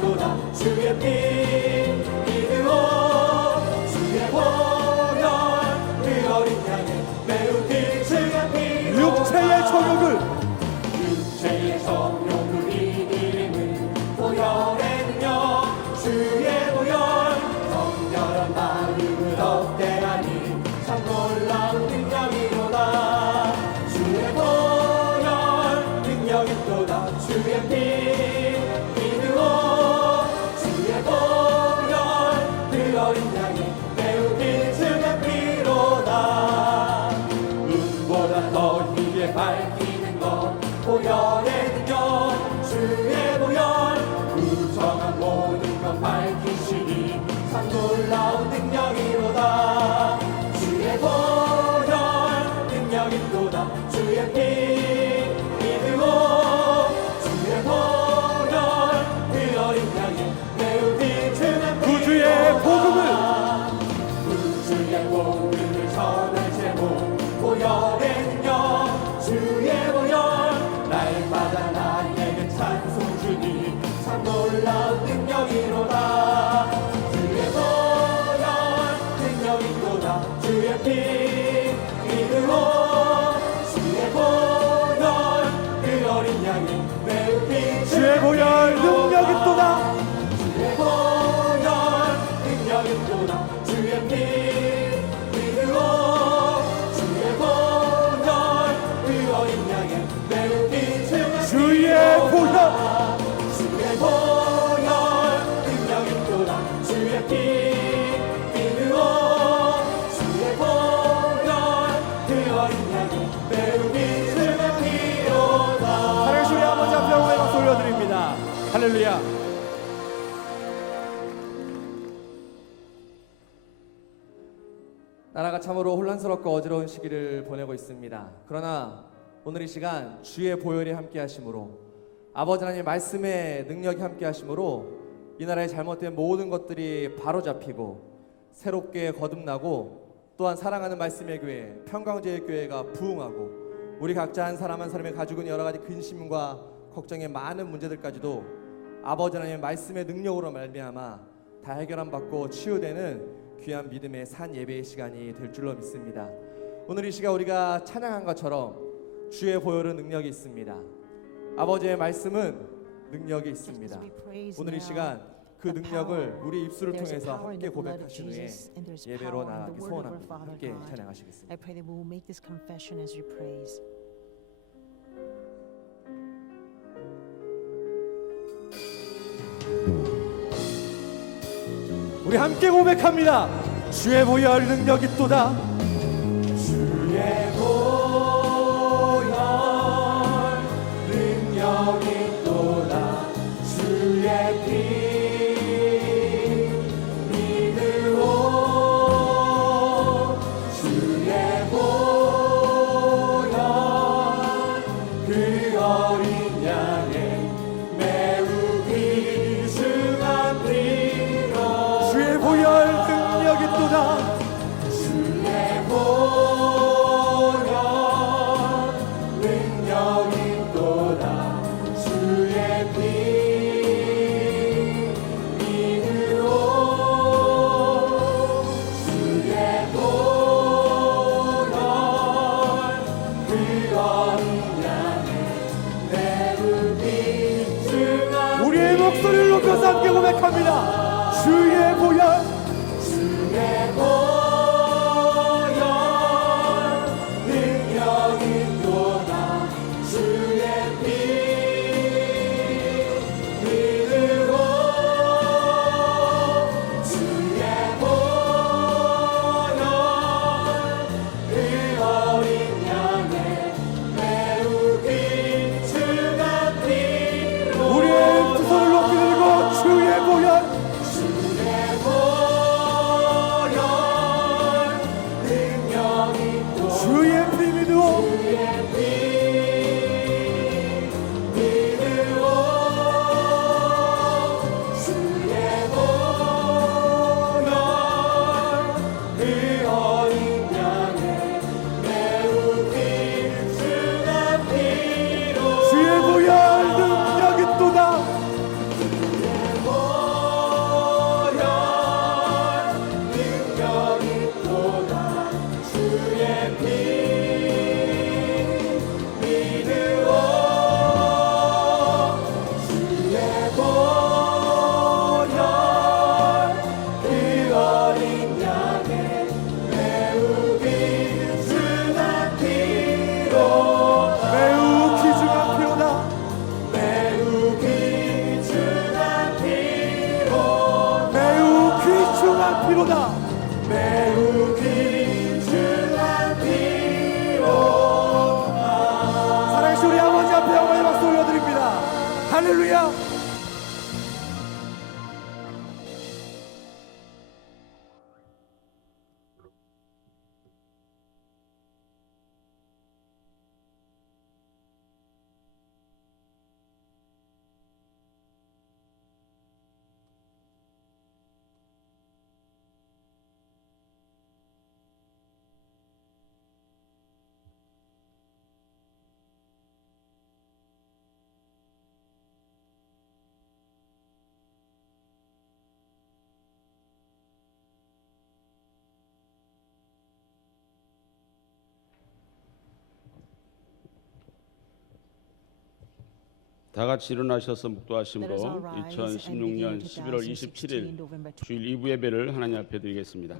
보다 주의 피 이르오 주의 보혈 그 어린 양의 매우 빛을 피 육체의 정욕을 이기는 보혈의 능력 주의 보혈 정결한 마음을 얻게 하니 참 놀라운 능력이로다 주의 보혈 능력이 또다 주의 피 이르오 주의 보혈 그 어린 양이 매우 빛을 피로다 눈보다 더 희게 밝히는 것 보혈의 능력 주의 보혈 부정한 모든 것 밝히시니 참 놀라운 능력이로다 주의 보혈 능력이 또다 주의 피 이르오 주의 보혈 그 어린 양의 매우 빛을 구주의 복음을 전할 제목 보혈의 능력 주의 보혈 날마다 나에게 찬송 주니 참 놀라운 능력이로다 주의 보혈 능력이 또다 주의 피 이르오 주의 보혈 그 어린 양이 매우 빛을 주의 보혈 능력이 또다 주의 보혈 능력이 또다 주의 피 이르오 주의 보혈 그 어린 양의 매우 빛을 주의 보혈 주의 보혈 능력이 또다 주의 피 이르오 주의 보혈 그 어린 양이 매우 빛을 피로다 살아계신 우리 아버지 앞에 영광의 박수 올려드립니다. 할렐루야. 나라가 참으로 혼란스럽고 어지러운 시기를 보내고 있습니다. 그러나 오늘 이 시간 주의 보혈이 함께 하심으로 아버지 하나님의 말씀의 능력이 함께 하심으로 이 나라의 잘못된 모든 것들이 바로잡히고 새롭게 거듭나고 또한 사랑하는 말씀의 교회 평강제일 교회가 부흥하고 우리 각자 한 사람 한 사람이 가지고 있는 여러 가지 근심과 걱정의 많은 문제들까지도 아버지 하나님의 말씀의 능력으로 말미암아 다 해결함 받고 치유되는 귀한 믿음의 산 예배의 시간이 될 줄로 믿습니다. 오늘 이 시간 우리가 찬양한 것처럼 주의 보혈은 능력이 있습니다. 아버지의 말씀은 능력이 있습니다. 오늘 이 시간 그 능력을 우리 입술을 통해서 함께 고백하신 후에 예배로 나아가기 소원합니다. 함께 찬양하시겠습니다. I pray that we will make this confession as we praise. 우리 함께 고백합니다. 주의 보혈 능력이 또다 주의 보혈 능력이 또다 주의 피 믿으오 주의 보혈 그 어린 양의 매우 귀중한 피로 주의 보혈 능력이 또다 주의 보혈 능력이 또다 주의 피 믿으오 주의 보혈 그 어린 양의 매우 귀중한 우리의 목소리를 높여서 함께 고백합니다. 주의 보혈 주의 보혈 능력이 또다 주의 피 믿으오 주의 보혈 그 어린 양의 매우 귀중한 피로 우리의 두 손을 높이 들고 주의 보혈 주의 보혈 매우 귀중한 피로다. 사랑하신 우리 아버지 앞에 영광의 박수 올려드립니다. 할렐루야. 다 같이 일어나셔서 Let us 묵도하심으로 all rise and 2016년 begin 11월 2016 27일 November 주일 2부 예배를 하나님 앞에 드리겠습니다.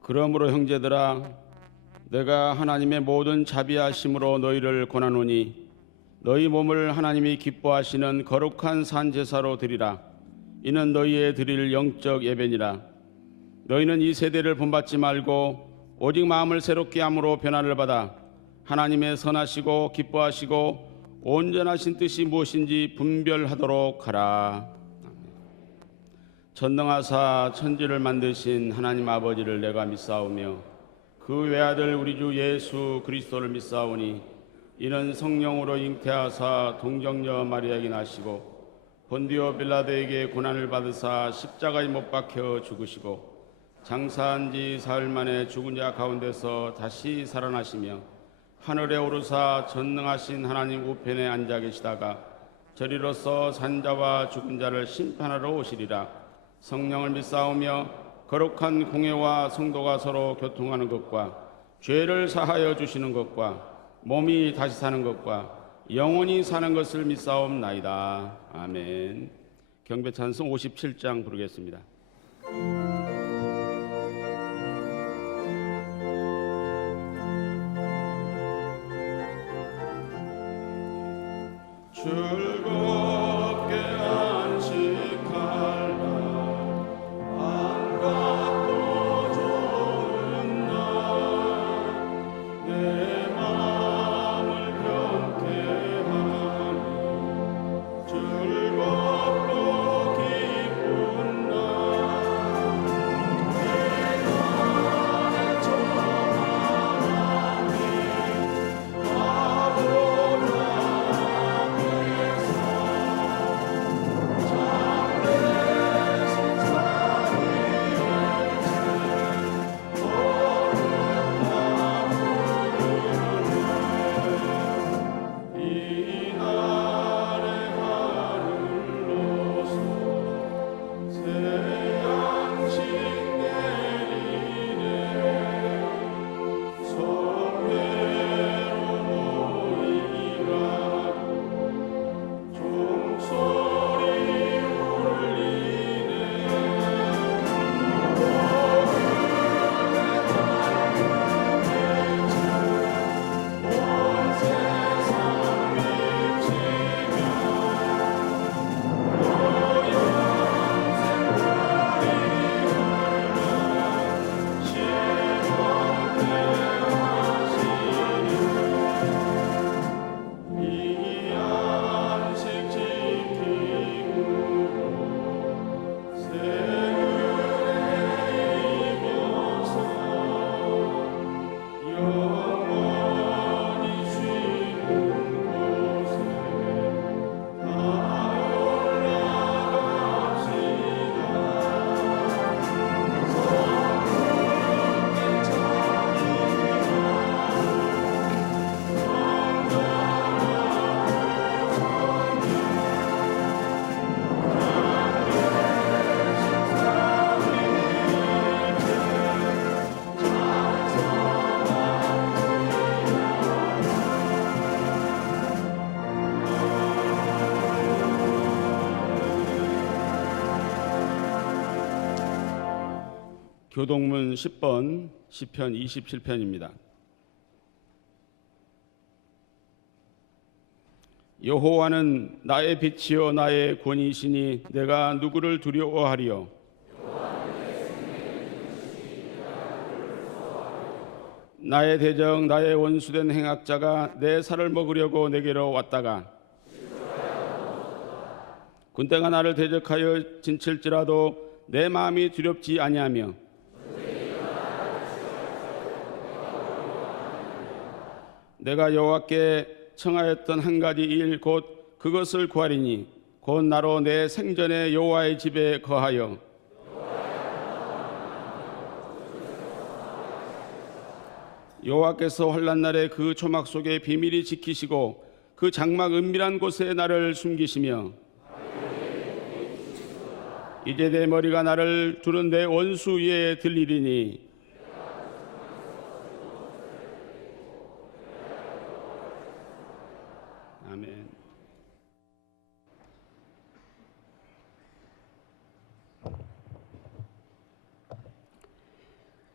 그러므로 형제들아 내가 하나님의 모든 자비하심으로 너희를 권하노니 너희 몸을 하나님이 기뻐하시는 거룩한 산 제사로 드리라. 이는 너희의 드릴 영적 예배니라. 너희는 이 세대를 본받지 말고 오직 마음을 새롭게 함으로 변화를 받아 하나님의 선하시고 기뻐하시고 온전하신 뜻이 무엇인지 분별하도록 하라. 전능하사 천지를 만드신 하나님 아버지를 내가 믿사오며 그 외아들 우리 주 예수 그리스도를 믿사오니 이는 성령으로 잉태하사 동정녀 마리아에게 나시고 본디오 빌라도에게 고난을 받으사 십자가에 못 박혀 죽으시고 장사한 지 사흘 만에 죽은 자 가운데서 다시 살아나시며 하늘에 오르사 전능하신 하나님 우편에 앉아 계시다가 저리로서 산자와 죽은 자를 심판하러 오시리라. 성령을 믿사오며 거룩한 공회와 성도가 서로 교통하는 것과 죄를 사하여 주시는 것과 몸이 다시 사는 것과 영원히 사는 것을 믿사옵나이다. 아멘. 경배 찬송 57장 부르겠습니다. 즐겁게 안식할라. 안갑고 좋은 날 내 마음을 병케 하니 즐겁고 기쁜 날 교동문 10번 시편 27편입니다. 여호와는 나의 빛이요 나의 권위시니 내가 누구를 두려워하리요. 나의 대적 나의 원수된 행악자가 내 살을 먹으려고 내게로 왔다가 군대가 나를 대적하여 진칠지라도 내 마음이 두렵지 아니하며 내가 여호와께 청하였던 한 가지 일 곧 그것을 구하리니 곧 나로 내 생전에 여호와의 집에 거하여 여호와께서 환난 날에 그 초막 속에 비밀히 지키시고 그 장막 은밀한 곳에 나를 숨기시며 이제 내 머리가 나를 두른 내 원수 위에 들리리니 아멘.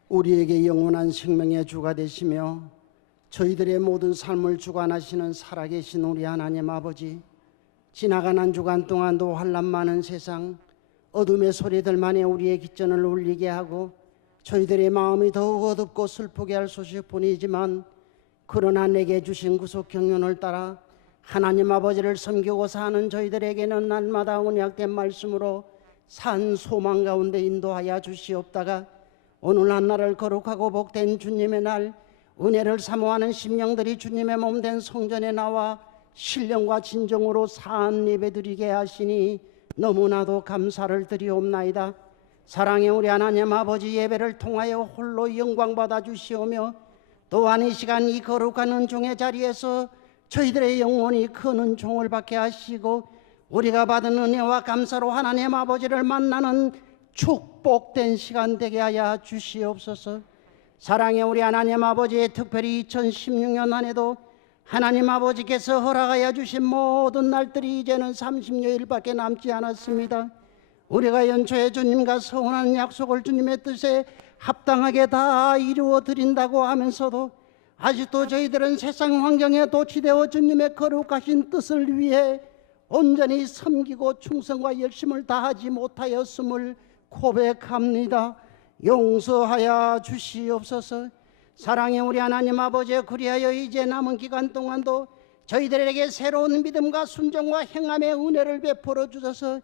우리에게 영원한 생명의 주가 되시며 저희들의 모든 삶을 주관하시는 살아계신 우리 하나님 아버지, 지나간 한 주간 동안도 환난 많은 세상 어둠의 소리들만이 우리의 깃전을 울리게 하고 저희들의 마음이 더욱 어둡고 슬프게 할 소식뿐이지만, 그러나 내게 주신 구속 경륜을 따라 하나님 아버지를 섬기고 사는 저희들에게는 날마다 언약된 말씀으로 산 소망 가운데 인도하여 주시옵다가 오늘 한날을 거룩하고 복된 주님의 날, 은혜를 사모하는 심령들이 주님의 몸된 성전에 나와 신령과 진정으로 사한 예배드리게 하시니 너무나도 감사를 드리옵나이다. 사랑의 우리 하나님 아버지, 예배를 통하여 홀로 영광 받아 주시오며 또한 이 시간 이 거룩한 은총의 자리에서 저희들의 영혼이 큰 은총을 받게 하시고 우리가 받은 은혜와 감사로 하나님 아버지를 만나는 축복된 시간 되게 하여 주시옵소서. 사랑의 우리 하나님 아버지, 특별히 2016년 한 해도 하나님 아버지께서 허락하여 주신 모든 날들이 이제는 30여일밖에 남지 않았습니다. 우리가 연초에 주님과 서운한 약속을 주님의 뜻에 합당하게 다 이루어 드린다고 하면서도 아직도 저희들은 세상 환경에 도취되어 주님의 거룩하신 뜻을 위해 온전히 섬기고 충성과 열심을 다하지 못하였음을 고백합니다. 용서하여 주시옵소서. 사랑의 우리 하나님 아버지, 그리하여 이제 남은 기간 동안도 저희들에게 새로운 믿음과 순종과 행함의 은혜를 베풀어 주셔서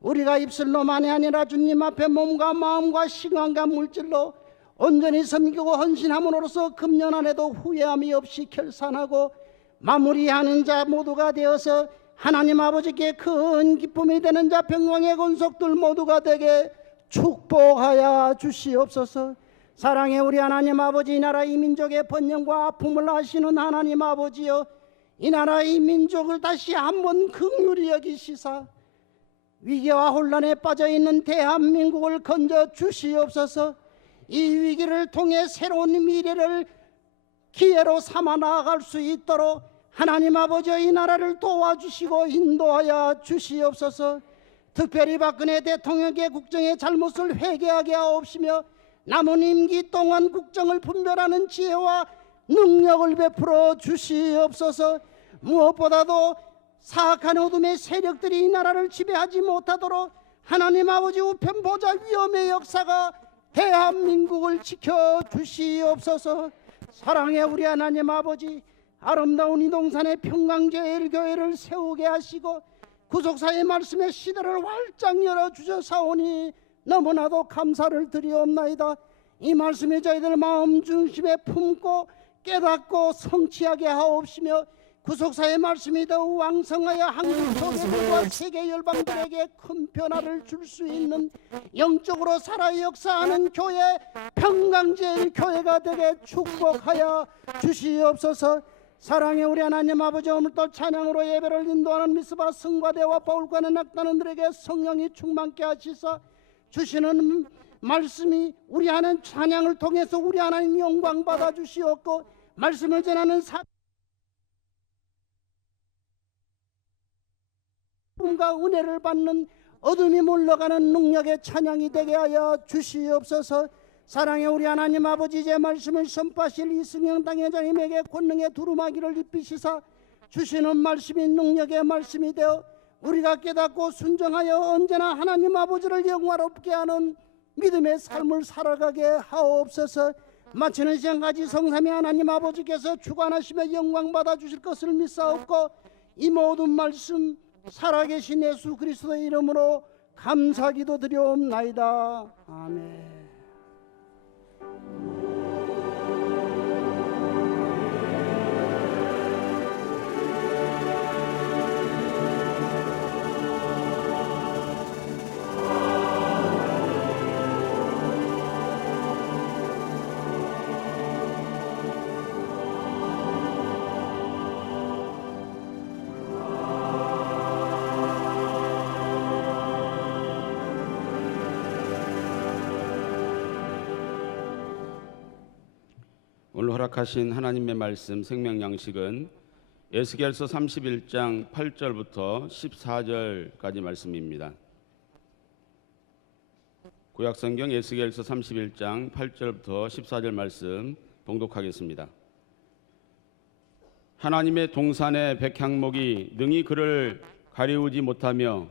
우리가 입술로만이 아니라 주님 앞에 몸과 마음과 시간과 물질로 온전히 섬기고 헌신함으로써 금년 안에도 후회함이 없이 결산하고 마무리하는 자 모두가 되어서 하나님 아버지께 큰 기쁨이 되는 자, 평강의 권속들 모두가 되게 축복하여 주시옵소서. 사랑의 우리 하나님 아버지, 이 나라 이 민족의 번영과 아픔을 아시는 하나님 아버지여, 이 나라 이 민족을 다시 한번 긍휼히 여기시사 위기와 혼란에 빠져있는 대한민국을 건져 주시옵소서. 이 위기를 통해 새로운 미래를 기회로 삼아 나아갈 수 있도록 하나님 아버지, 이 나라를 도와주시고 인도하여 주시옵소서. 특별히 박근혜 대통령의 국정의 잘못을 회개하게 하옵시며 남은 임기 동안 국정을 분별하는 지혜와 능력을 베풀어 주시옵소서. 무엇보다도 사악한 어둠의 세력들이 이 나라를 지배하지 못하도록 하나님 아버지 우편 보좌 위엄의 역사가 대한민국을 지켜주시옵소서. 사랑의 우리 하나님 아버지, 아름다운 이동산의 평강제일교회를 세우게 하시고 구속사의 말씀의 시대를 활짝 열어주셔사오니 너무나도 감사를 드리옵나이다. 이 말씀이 저희들 마음 중심에 품고 깨닫고 성취하게 하옵시며 구속사의 말씀이 더욱 왕성하여 한국 서구와 세계 열방들에게 큰 변화를 줄 수 있는 영적으로 살아 역사하는 교회, 평강제일교회가 되게 축복하여 주시옵소서. 사랑의 우리 하나님 아버지, 오늘도 찬양으로 예배를 인도하는 미스바 성과대와 바울과는 낙단원들에게 성령이 충만케 하시사 주시는 말씀이 우리 하는 찬양을 통해서 우리 하나님 영광 받아 주시옵고 말씀을 전하는 사품과 은혜를 받는 어둠이 물러가는 능력의 찬양이 되게 하여 주시옵소서. 사랑의 우리 하나님 아버지, 제 말씀을 선포하실 이승영 당회장님에게 권능의 두루마기를 입히시사 주시는 말씀이 능력의 말씀이 되어 우리가 깨닫고 순종하여 언제나 하나님 아버지를 영화롭게 하는 믿음의 삶을 살아가게 하옵소서. 마치는 시간까지 성삼위 하나님 아버지께서 주관하시며 영광 받아 주실 것을 믿사옵고, 이 모든 말씀 살아계신 예수 그리스도의 이름으로 감사기도 드려옵나이다. 아멘. 오늘 허락하신 하나님의 말씀 생명 양식은 에스겔서 31장 8절부터 14절까지 말씀입니다. 구약성경 에스겔서 31장 8절부터 14절 말씀 봉독하겠습니다. 하나님의 동산의 백향목이 능히 그를 가리우지 못하며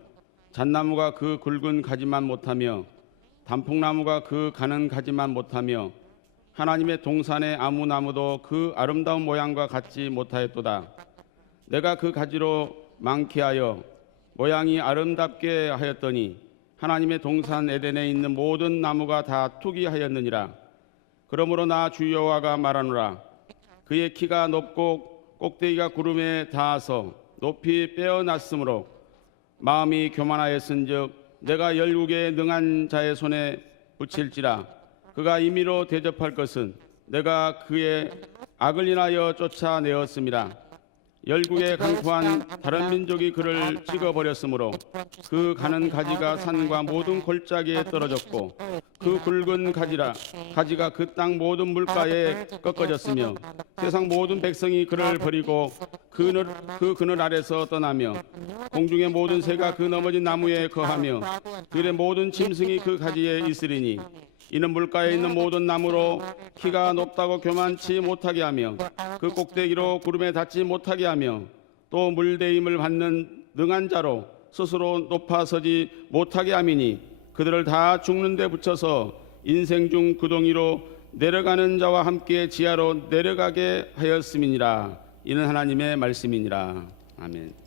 잣나무가 그 굵은 가지만 못하며 단풍나무가 그 가는 가지만 못하며 하나님의 동산의 아무 나무도 그 아름다운 모양과 같지 못하였도다. 내가 그 가지로 많게 하여 모양이 아름답게 하였더니 하나님의 동산 에덴에 있는 모든 나무가 다 투기하였느니라. 그러므로 나 주 여호와가 말하노라. 그의 키가 높고 꼭대기가 구름에 닿아서 높이 빼어났으므로 마음이 교만하였은즉 내가 열국의 능한 자의 손에 붙일지라. 그가 임의로 대접할 것은 내가 그의 악을 인하여 쫓아내었습니다. 열국에 강포한 다른 민족이 그를 찍어버렸으므로 그 가는 가지가 산과 모든 골짜기에 떨어졌고 그 굵은 가지가 그 땅 모든 물가에 꺾어졌으며 세상 모든 백성이 그를 버리고 그 그늘 아래서 떠나며 공중의 모든 새가 그 넘어진 나무에 거하며 들의 모든 짐승이 그 가지에 있으리니 이는 물가에 있는 모든 나무로 키가 높다고 교만치 못하게 하며 그 꼭대기로 구름에 닿지 못하게 하며 또 물대임을 받는 능한 자로 스스로 높아서지 못하게 함이니 그들을 다 죽는 데 붙여서 인생 중 구덩이로 내려가는 자와 함께 지하로 내려가게 하였음이니라. 이는 하나님의 말씀이니라. 아멘.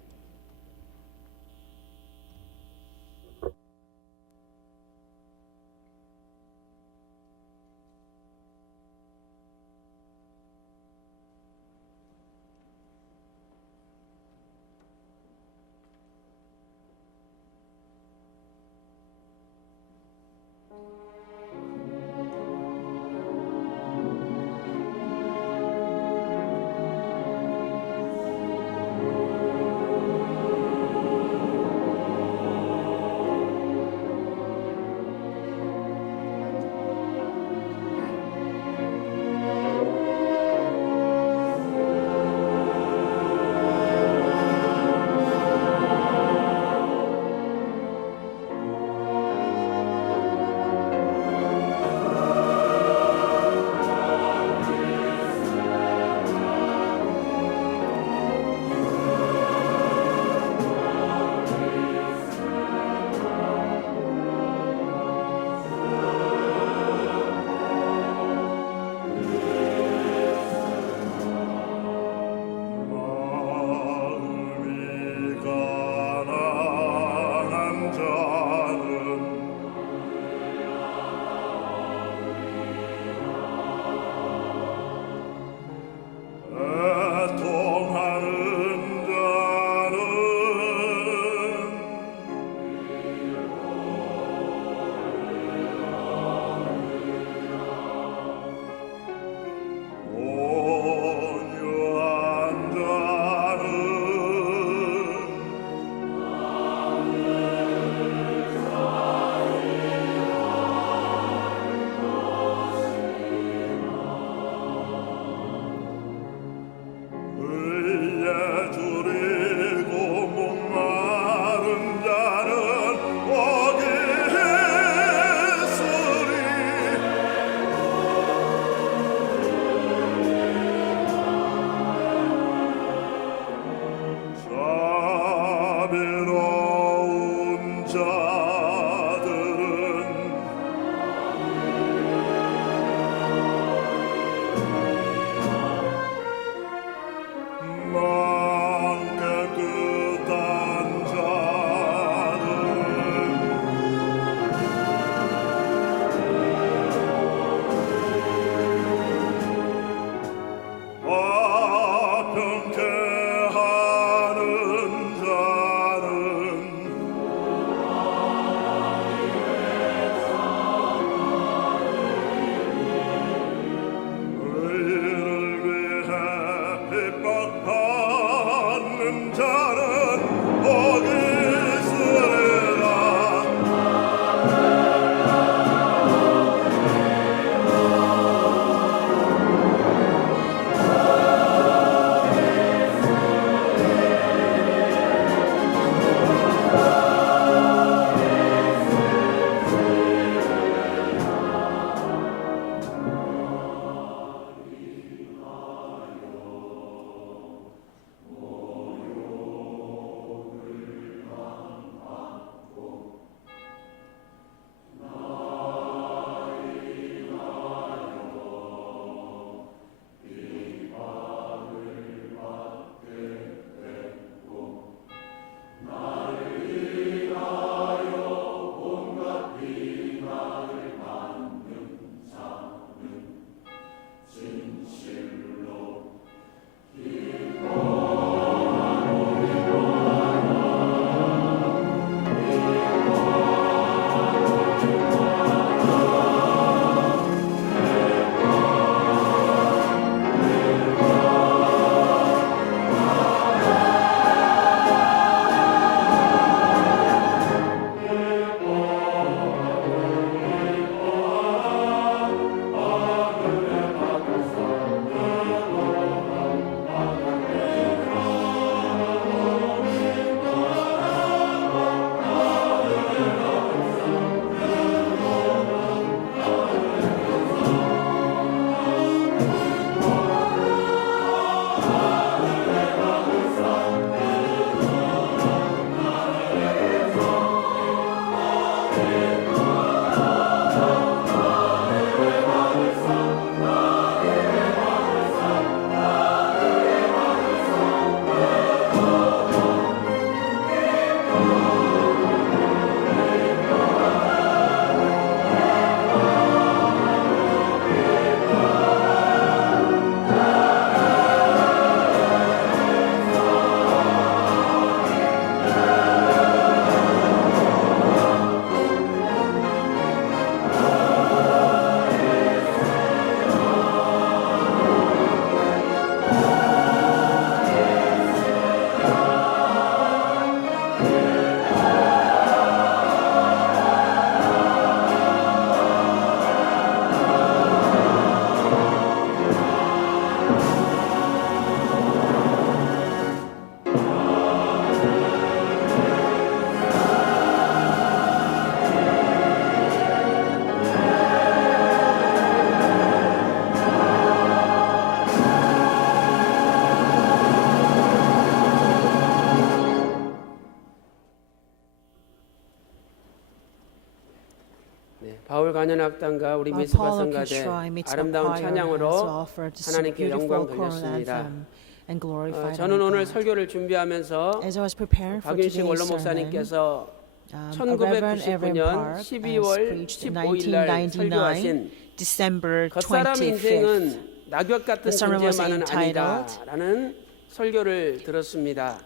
네, 바울 관현악단과 우리 Our 미스바 Paul 성가대 Orchestra and Mitzvah 아름다운 Choir has 찬양으로 offered this 하나님께 영광 beautiful choral 돌렸습니다. anthem and glorified 저는 our 오늘 God. 설교를 준비하면서 As I was preparing for 박윤식 today's 원로 sermon, 목사님께서 Reverend Evan 1999년 Park has 12월 preached in 15일 날 1999, 설교하신 December 겉사람 25th. 인생은 낙엽 같은 The sermon was 존재만은 entitled, 아니다라는 설교를 들었습니다.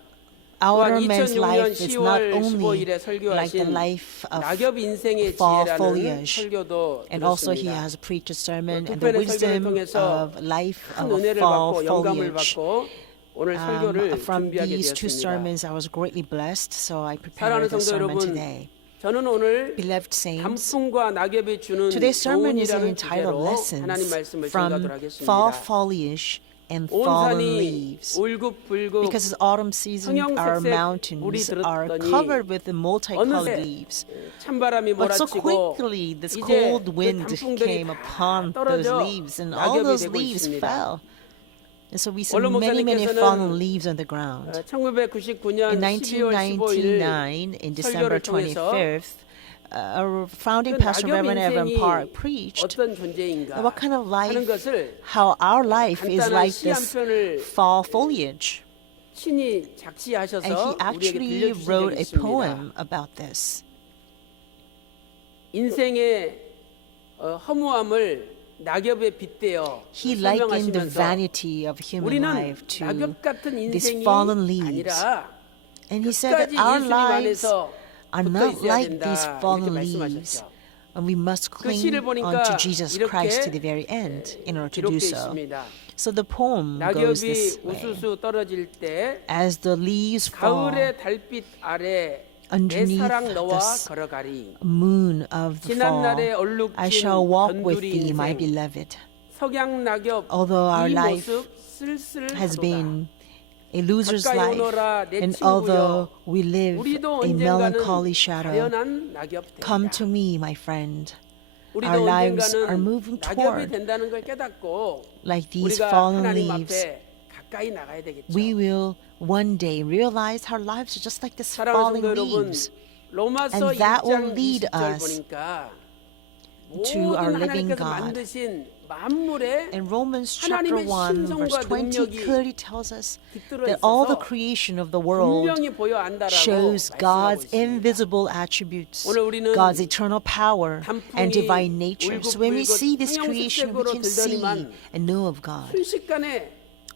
Our 또한 man's 2006년 life is not 10월 only 15일에 like the 설교하신 life of 낙엽 인생의 fall 지혜라는 foliage. 설교도 And also he 들었습니다. has preached a sermon 두 and the 편의 설교를 wisdom 통해서 of life 큰 of 은혜를 fall 받고 영감을 foliage. 받고 오늘 설교를 From 준비하게 these two 되었습니다. sermons, I was greatly blessed, so I 사랑하는 prepared the 성도 sermon 여러분, today. 저는 오늘 Beloved saints, 단풍과 낙엽이 주는 today's sermon is 교훈이라는 entitled 주제로 하나님 Lessons 말씀을 from 전가도록 Fall 하겠습니다. Foliage and 온 Fallen 산이 Leaves. 울긋불긋 Because it's autumn season, our 형형색색 mountains 물이 are 들었더니 covered with the multicolored 어느새 leaves. 찬바람이 But so 몰아치고 quickly, this 이제 cold 그 wind 단풍들이 came upon 다 those 떨어져 leaves, and all 낙엽이 those 되고 leaves 있습니다. fell. And so we see 원로 many 목사님께서는 fallen leaves on the ground. 1999년 In 12월 15일 1999, in December 설교를 통해서 25th, our founding 그 pastor, 낙엽 Reverend Evan 인생이 Park, preached 어떤 존재인가 what kind of 하는 life, 것을 how our life is 간단한 like 시 한 this 편을 fall foliage. 친히 And he 작시하셔서 우리에게 actually 들려주신 적이 wrote a 있습니다. poem about this. 인생의 허무함을 낙엽에 빗대어 He likened the 설명하시면서 vanity of human 우리는 life to 낙엽 같은 these 인생이 fallen leaves. 아니라 And he said that 끝까지 our 예수님 lives 안에서 are 붙어 not 있어야 like 된다 these 이렇게 fallen leaves. 말씀하셨죠. And we must 그 cling 시를 보니까 onto Jesus Christ to the 이렇게 very end in order to do 기록되어 so. 있습니다. So the poem goes this 낙엽이 way. 우수수 떨어질 때 As the leaves fall, 가을의 달빛 아래 내 underneath 사랑 너와 the 걸어가리. moon of the 지난 fall, 날에 얼룩진 I shall walk with 변두리 thee, my 인생. beloved. 석양 낙엽 Although our 이 life 모습 쓸쓸하도다. has been a loser's 가까이 life, 오너라 내 and 친구여. although we live 우리도 a 언젠가는 melancholy shadow, 가련한 낙엽 come 된다. to me, my friend. 우리도 Our lives are 언젠가는 moving 낙엽이 toward 된다는 걸 깨닫고 like these 우리가 fallen 하나님 leaves. 앞에 가까이 나가야 되겠죠. We will one day realize our lives are just like this 사랑하는 falling 성도 여러분, leaves. 로마서 And that will 1장 lead 20절 us 보니까 to our 모든 living 하나님께서 God. 만드신 만물에 In Romans chapter 하나님의 1, verse 신성과 20, 능력이 30 tells us 깃들어 that all the 있어서 creation of the world 분명히 보여 안다라고 shows 말씀하고 God's 있습니다. invisible attributes, 오늘 우리는 God's eternal power and 단풍이 divine nature. So when we 울긋불긋 see this creation, we 형형색색으로 can see 들더니만 and know of God. 순식간에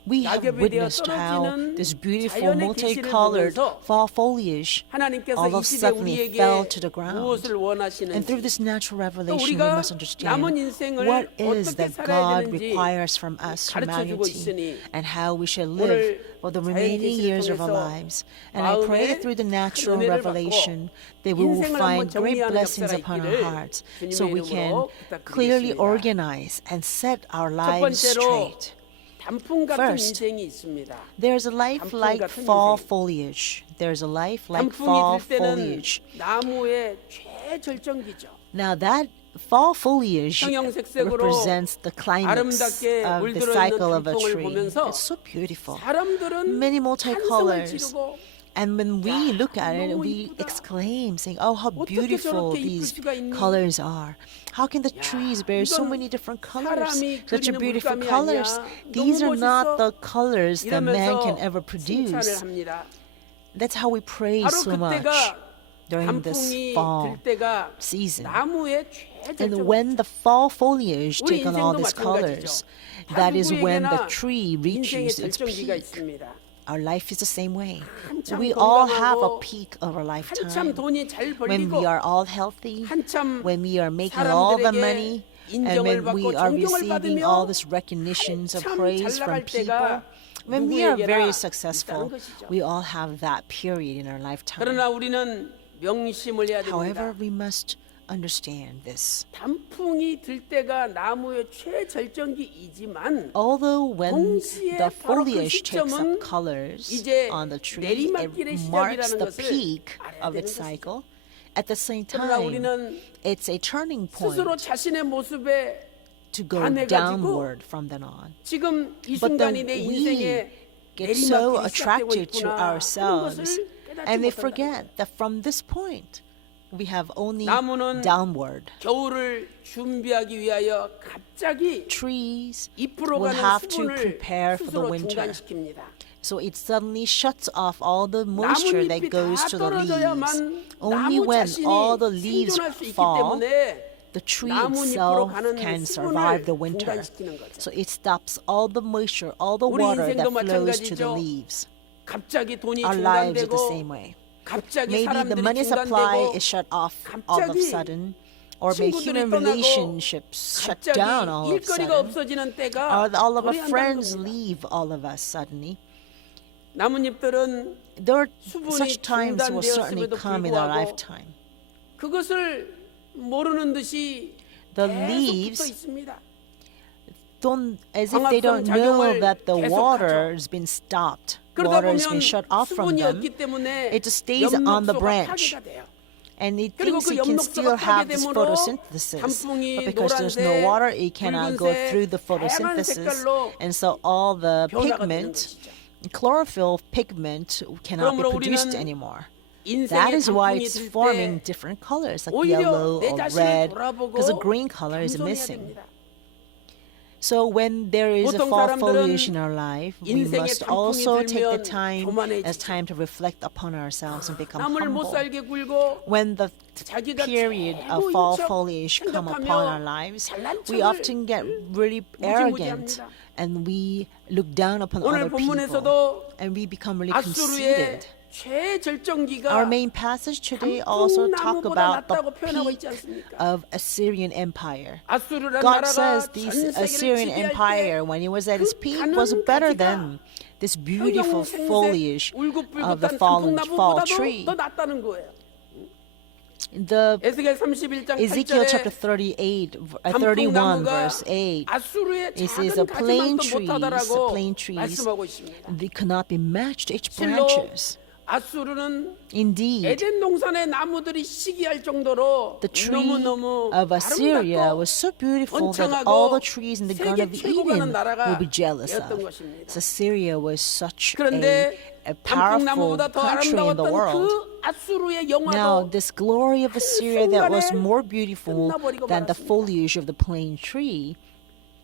We have 낙엽이 되어 witnessed how 떨어지는 this beautiful 자연의 계시를 multicolored 보면서 fall foliage 하나님께서 all 이 of 시대 suddenly 우리에게 fell to the ground. 무엇을 And through 원하시는지 this natural 또 revelation, we 우리가 must 남은 understand 인생을 what is 어떻게 that 살아야 God 되는지 requires from us, 가르쳐주고 humanity, 있으니 and how we shall 오늘 live for the 자연 remaining 계시를 years of our 통해서 lives. And I pray that through the natural 큰 은혜를 revelation, that we will 인생을 find 한번 great 정리하는 blessings 역사가 upon our 있기를 hearts, 주님의 so we 이름으로 can clearly 부탁드리겠습니다. organize and set our 첫 lives 번째로 straight. 단풍 같은 First, 인생이 있습니다. There's a life 단풍 like 같은 fall 인생. foliage. There's a life like 단풍이 fall 들 때는 foliage. 나무의 최절정기죠. Now that fall foliage 형형색색으로 represents the climax 아름답게 of the 물들어 cycle 있는 of a 단풍을 tree. 보면서 It's so beautiful. 사람들은 Many 한숨을 multicolors. 지르고 And when we look at it, 너무 we 이쁘다. exclaim, saying, "Oh, how 어떻게 beautiful 저렇게 이쁠 these 수가 있니? colors are! How can the trees bear so 이건 many different colors? 사람이 Such a 그리는 beautiful 물감이 colors. 아니야. These 너무 are not 멋있어." the colors that man 이러면서 can ever 칭찬을 produce." 합니다. That's how we praise 바로 so much 그때가 during this 단풍이 fall 들 때가 season. 나무의 And 최절정. when the fall foliage 우리 take on all 인생도 these 마찬가지죠. colors, that is when the 누구에게나 tree 인생의 reaches its 절정기가 peak. 있습니다. Our life is the same way. 한참 We all have a 건강하고 peak of our 한참 lifetime. 돈이 잘 When 벌리고 we are all healthy, 한참 when we are making all the 사람들에게 money, and 인정을 when we 받고 are 존경을 receiving 받으며 all this recognitions of 한참 praise 잘 from 나갈 people, 때가 when we are 누구에게나 very 있다는 successful, 것이죠. we all have that period in our lifetime. 그러나 우리는 명심을 해야 However, 됩니다. we must understand this. 단풍이 들 때가 나무의 최절정기이지만 Although when 동시에 the 바로 그 foliage takes 시점은 up colors 이제 on the tree, 내리막길의 it marks 시작이라는 the 것을 peak 알아야 of 되는 its 것이죠. cycle. At the same 그러나 time, 우리는 it's a turning 스스로 point 자신의 모습에 to go 반해가지고 downward from then on. 지금 이 But then 순간이 내 we 인생의 get so 내리막길이 시작되고 attracted to 있구나 하는 ourselves, 것을 깨닫지 and they 못한다. forget that from this point, we have only 나무는 downward. 겨울을 준비하기 위하여 갑자기 Trees 잎으로 will 가는 have to 수분을 prepare for the 스스로 winter. 중단시킵니다. So it suddenly shuts off all the moisture that 나뭇잎이 goes 다 to the leaves. 떨어져야만 Only 나무 when 자신이 all the leaves 생존할 수 있기 fall, 때문에 the tree 나뭇잎으로 itself 가는 can 수분을 survive the winter. 중단시키는 거죠. So it stops all the moisture, all the 우리 water 인생도 that flows to the 마찬가지죠. leaves. 갑자기 돈이 Our lives are the 중단되고 same way. 갑자기 Maybe the 사람들이 money supply 중단되고 is shut off all of a 갑자기 sudden, or maybe 친구들이 human 떠나고 relationships shut 갑자기 down all of a 일거리가 sudden, 없어지는 때가 or all of our 우리 friends 한다는 겁니다. leave all of us suddenly. 나뭇잎들은 There are 수분이 such times will certainly 중단되었음에도 come in our 불구하고 lifetime. 그것을 모르는 듯이 The 계속 leaves 붙어 있습니다. don't, as if they don't 광합성 know 작용을 that the 계속하죠. water has been stopped. 그러다 Water has 보면 been shut off from 수분이 them, 없기 때문에 it just stays on the 엽록소가 branch. 파괴가 돼요. and it 그리고 thinks 그 it can 엽록소가 still have this 파괴됨으로 photosynthesis. 단풍이 But because there's no 노란색, water, it cannot go 붉은색, through the 다양한 photosynthesis, 색깔로 and so all the 변화가 되는 pigment, 것이죠. chlorophyll pigment, cannot be 그러므로 produced 우리는 anymore. 인생의 That is why 단풍이 it's 들 forming 때 different colors like 오히려 yellow 내 or 자신을 red, 돌아보고 because the green color is 겸손해야 missing. 됩니다. So when there is a 보통 fall 사람들은 foliage in our life, we 인생의 must 단풍이 also take the 들면 time as 교만해지죠. time to reflect upon ourselves and become 남을 못 humble. 살게 굴고 When the 자기가 period of 최고인 fall 척 foliage come 생각하며 upon our lives, 잘난 we 척을 often get really arrogant 무지무지합니다. and we look down upon 오늘 other people 본문에서도 and we become really 아수르의 conceited. 최절정기가 Our main passage today also talk 단풍나무보다 about the 낫다고 표현하고 있지 peak 않습니까? of Assyrian Empire. 아수르란 God 나라가 says 전 this 세계를 Assyrian 지배할 Empire, 때 when it was at its 그 peak, was 가는 better 가지가 than this beautiful 형형생색 foliage of the 울긋불긋한 fall 단풍나무보다도 tree. 더 낫다는 거예요. The 에스겔 31장 Ezekiel 8절에 chapter 31 verse 8, 아수르의 it says 작은 the plane 가지만도 trees, 못하다라고 plane trees, 말씀하고 있습니다. they could not be matched each 실로 branches. 아수르는 Indeed, 에덴 동산의 나무들이 시기할 정도로 the tree 너무너무 of Assyria 아름답고 was so beautiful that all the trees in the Garden of 세계 최고 가는 Eden 나라가 will be jealous 되었던 of. 것입니다. So Assyria was such 그런데 a powerful 단풍나무보다 더 country in the 아름다웠던 world. 그 아수르의 Now, 영화도 this glory of Assyria that was 순간에 more beautiful 끝나버리고 than the 말았습니다. foliage of the plane tree,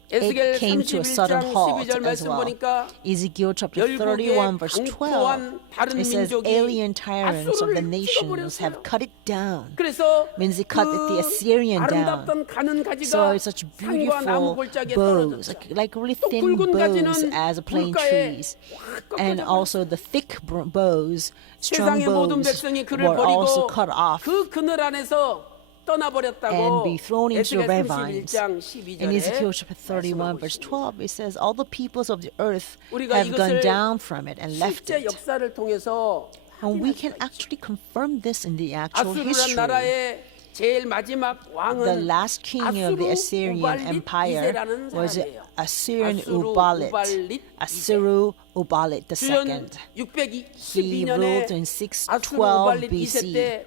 에스겔 it came to a sudden 31장 halt 12절 as 말씀 well. 보니까 Ezekiel chapter 열국의 31 verse 12, 강포한 다른 it says 민족이 alien tyrants of the 아수르를 nations have 찍어버렸어요. cut it down. 그래서 Means it cut the Assyrian down. 아름답던 가는 So 가지가 it's such 산과 나무 beautiful 골짜기에 bows, 떨어졌죠. like really 또 thin 굵은 bows 가지는 as plane 물가에 trees. 확 And 꺾어져 also the thick bows, strong 세상의 모든 bows, 백성이 그를 were also 버리고 cut off 그 그늘 안에서 떠나버렸다고 and be thrown into 에스겔 ravines. 31장 In 12절에 Ezekiel chapter 31 verse 12, it says, all the peoples of the earth 우리가 have gone 이것을 down from it and left 실제 it. 역사를 통해서 And we can actually confirm this in the actual 아수르란 history. 나라의 제일 마지막 The 왕은 last king of the Assyrian 아수르 Empire 우발릿 was 사람이에요. Assyrian 아수르 Ubalit, 우발릿 Asuru Ubalit 주전 II. 622년에 ruled in 아수르 612 우발릿 BC. 2세 때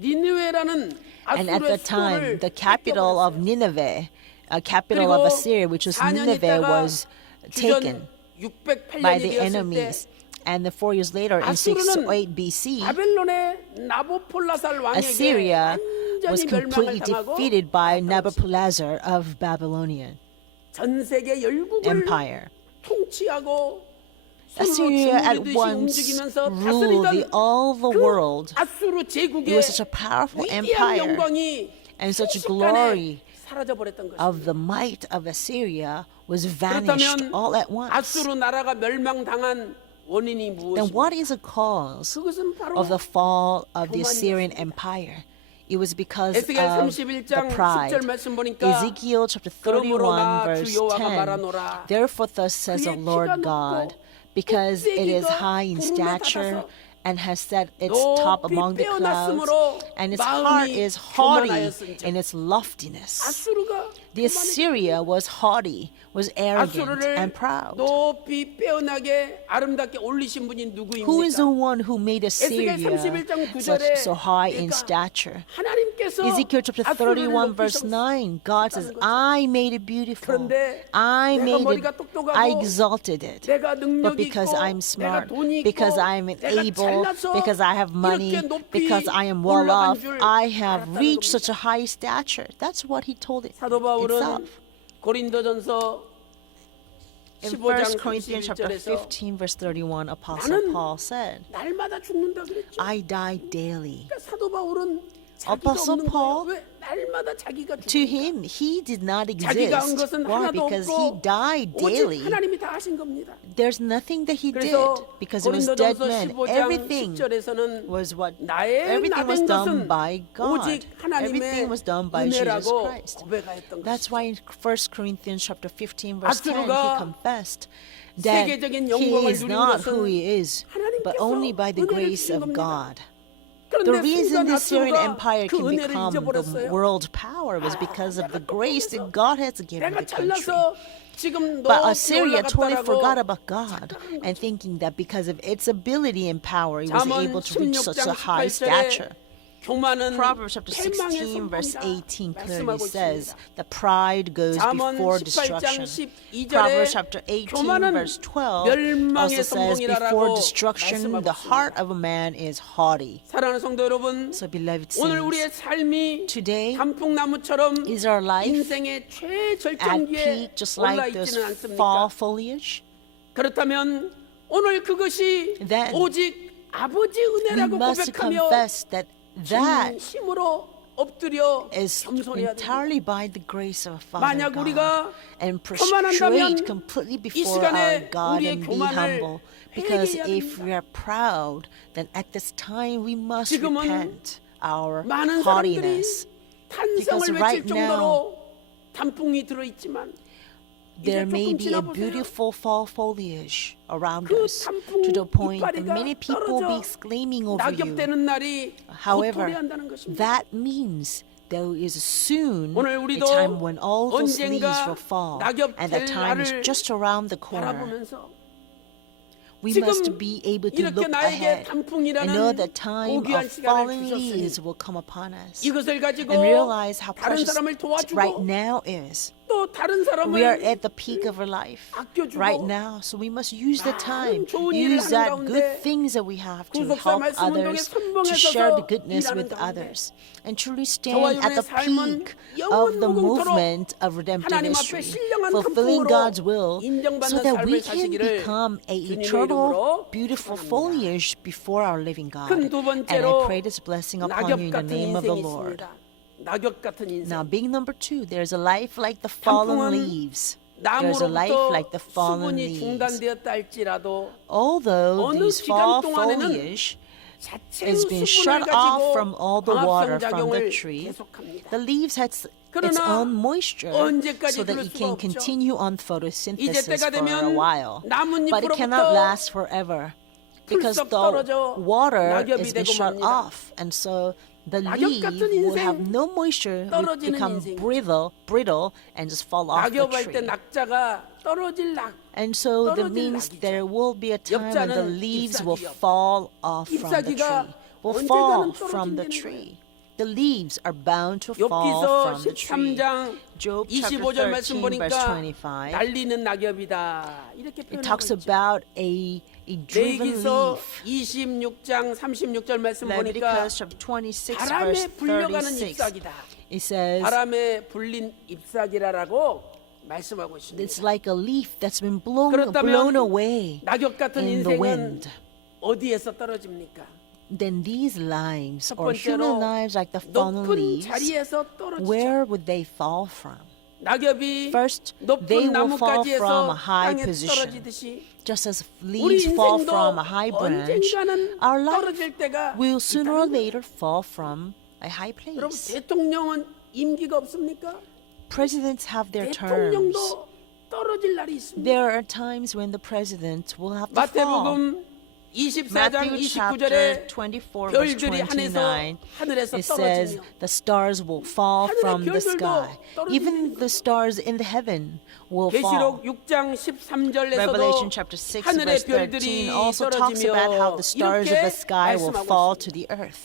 니느웨라는 And at 아수르의 the time, 수도를 the capital of 뺏겨버렸어요. Nineveh, capital of 그리고 Assyria, which was 4년 Nineveh, 있다가 was 주전 taken 608년이 by the 되었을 때 enemies. And the 4 years later, in 아수르는 608 BC, 바벨론의 나보폴라살 왕에게 Assyria was 완전히 completely 멸망을 당하고 defeated by Nabopolassar of Babylonian 전 세계 열국을 Empire. 통치하고 Assyria at 듯이 once 움직이면서 ruled 다스리던 all the 그 world. 아수르 It 제국의 was such a powerful 위대한 empire 영광이 and such a 순식간에 glory 사라져 버렸던 of 것입니다. the might of Assyria was vanished 그렇다면 all at once. 아수르 나라가 멸망당한 원인이 Then what 무엇입니까? is the cause 그것은 바로 of the fall of the Assyrian Empire? It was because 에스겔 of 31장 the pride. 10절 말씀 보니까 Ezekiel chapter 그러므로 31 나 verse 주 여호와가 10. 말하노라. Therefore thus says the 그의 Lord 키가 God, 높고 because it is 꼭대기가 high in 구름에 stature 닿아서 and has set its top 높이 among the clouds, 빼어났으므로 and its heart 마음이 is haughty 교만하였은즉. in its loftiness. 아수르가 The Assyria was haughty, was arrogant 아수르를 and proud. 높이 빼어나게 아름답게 올리신 분이 Who is the 누구입니까? one who made Assyria 31장 9절에 so high in 그러니까 stature? 하나님께서 Ezekiel chapter 아수르를 31 verse 높이셨- 9, God says, 거죠. I made it beautiful. 그런데 I 내가 made 머리가 it, 똑똑하고 I exalted it. 내가 But 능력이 because 있고 I'm 내가 smart, 돈이 있고 because I'm 내가 able, powerful, 잘나서 because I have money, 이렇게 높이 because I am well 올라간 off, 줄 I have 알았다는 reached 겁니다. such a high stature. That's what he told it 사도 바울은 itself. 고린도전서 In 15장 1 Corinthians chapter 31절에서 15, verse 31, Apostle 나는 Paul said, 날마다 죽는다 그랬죠. I die daily. 그러니까 사도 바울은 자기가 Apostle 없는 Paul, 거예요. 왜 날마다 자기가 To 죽는가? him, he did not 자기가 한 exist. 것은 Why? 하나도 Because he 없고 died daily. 오직 하나님이 다 하신 겁니다. There's nothing that he did 그래서 because it was dead 고린도전서 men. 15장 Everything 10절에서는 was what 나의 everything was 나된 done 것은 by God. 오직 하나님의 Everything was done by Jesus 은혜라고 Christ. 고백하였던 That's 것이죠. why in 1 Corinthians chapter 15 verse 10 he 아수르가 confessed that 세계적인 he 영광을 is 누린 not 것은 who he is, but 하나님께서 only by the 은혜를 grace 주신 of 겁니다. God. The 그런데 reason 순간 the Syrian 아수르가 Empire 그 can 은혜를 become the 잊어버렸어요. world power was because of the grace that God has given 내가 the country. 잘나서 지금 But 높이 Assyria totally forgot 올라갔다라고 about God and thinking that because of its ability and power, it was 잠언 able to reach such a 16장 high 18절에 stature. 교만은 Proverbs chapter 패망의 16 verse 선봉이라 18 clearly 말씀하고 says 있습니다. that pride goes 잠언 before 18장 destruction. 12절에 Proverbs chapter 18 교만은 verse 12 멸망의 also says before 선봉이라고 destruction 말씀하고 the heart 있습니다. of a man is haughty. 사랑하는 성도 여러분, So beloved 오늘 우리의 saints, 삶이 today 단풍나무처럼 is our life 인생의 at 최절정기에 peak just 올라 like those 있지는 fall 않습니까? foliage? 그렇다면 오늘 그것이 Then 오직 아버지 We 은혜라고 must 고백하며 confess that that 진심으로 엎드려 is 겸손해야 됩니다. entirely by the grace of Father 만약 God 우리가 and 교만한다면 prostrate completely 이 before our 시간에 God 우리의 and be 교만을 humble. Because 회개해야 if 됩니다. we are proud, then at this time we must 지금은 repent our 많은 사람들이 haughtiness. 탄성을 Because 외칠 right 정도로 단풍이 들어있지만 There 이제 may 조금 be a 지나보세요. beautiful fall foliage around 그 us 단풍 to the point that 이파리가 many people will be 떨어져 exclaiming over you. 낙엽되는 날이 곧 However, 도래한다는 것입니다. that means there is soon 오늘 a 우리도 time when all those leaves 언젠가 will fall, 낙엽 and that 될 time is 날을 just around the corner. 바라보면서 We 지금 must be able to 이렇게 look 나에게 ahead 단풍이라는 and know the time 고귀한 of 시간을 falling 주셨으니 leaves will come upon us, 이것을 가지고 and realize how 다른 precious 사람을 right 도와주고 now is. 또 다른 We are 사람을 at the peak of our life 아껴주고 right now, so we must use the time, 좋은 일을 use 하는 that 가운데 good things that we have to 구속사 help 말씀 운동의 others, 선봉에 to share the 서서 goodness 일하는 with 가운데 others, and truly 저와 stand at the 여러분의 삶은 peak of the 영원무궁토록 movement of redemptive 하나님 앞에 history, 신령한 fulfilling 단풍으로 God's will, so 인정받는 that we 삶을 can 사시기를 become a 주님의 eternal, 이름으로 beautiful 축원합니다. foliage before our living God. 큰 두 And I 번째로 pray this blessing upon 낙엽 you in the 같은 name of the 인생이 Lord. 있습니다. 낙엽 같은 Now, 인생. being number two, there's a life like the fallen 단풍은 leaves. There's a life 나무로부터 like the fallen 수분이 leaves. 중단되었다 할지라도 Although 어느 these 기간 fall 동안에는 foliage 자체의 has been 수분을 shut off 가지고 from all the water 광합성 from the 작용을 tree, 계속합니다. the leaves has its 그러나 own moisture 언제까지 so that 그럴 it 수가 can 없죠. continue on 이제 photosynthesis 때가 for a 되면 while. But it 나뭇잎으로부터 cannot last forever because 풀썩 the 떨어져 water 낙엽이 has been 되고 shut 맙니다. off, and so the 낙엽 leaf 같은 will have 인생, no moisture, will 떨어지는 become 인생. brittle, and just fall off the 낙엽할 때 tree. 낙자가 떨어질 낙. And so that 떨어질 means 낙이죠. there will be a time when the 엽자는 leaves will 잎사귀 엽. fall off from the 잎사귀가 tree, will 언젠가는 fall from the 떨어진다는 tree. The leaves are bound to fall 욥기서 from the tree. 13장 Job chapter 25절 말씀 13 verse 보니까 25. 날리는 낙엽이다. 이렇게 It 표현하고 talks 있죠. about a driven 레위기서 leaf. 26장 36절 말씀 보니까 Leviticus chapter 26 바람에 verse 불려가는 36. 잎사귀다. It says 바람에 불린 잎사귀라라고 말씀하고 있습니다. it's like a leaf that's been blown 그렇다면 away 낙엽 같은 in the 인생은 wind. 어디에서 떨어집니까? Then these lives 첫 or human 번째로 lives like the fallen 높은 leaves, 자리에서 떨어지죠. where would they fall from? 낙엽이 First, they 높은 will fall from 나뭇가지에서 a high 땅에 position. 떨어지듯이 Just as 우리 leaves fall 인생도 from a high branch, 언젠가는 our life 떨어질 때가 will sooner or 있다는 거예요. later fall from a high 여러분 place. 대통령은 임기가 없습니까? Presidents have their terms. 대통령도 떨어질 날이 있습니다. There are times when the president will have to fall. 마태복음 24장 Matthew chapter 29절에 24 verse 별들이 29, 하늘에서 it says 떨어지며 the stars will fall 하늘의 from the 별들도 sky. 떨어지는 Even the stars in the heaven will fall. 계시록 6장 13절에서도 Revelation chapter 6 하늘의 verse 별들이 13 also talks about how 떨어지며 the stars of 이렇게 the sky will 말씀하고 fall 있습니다. to the earth.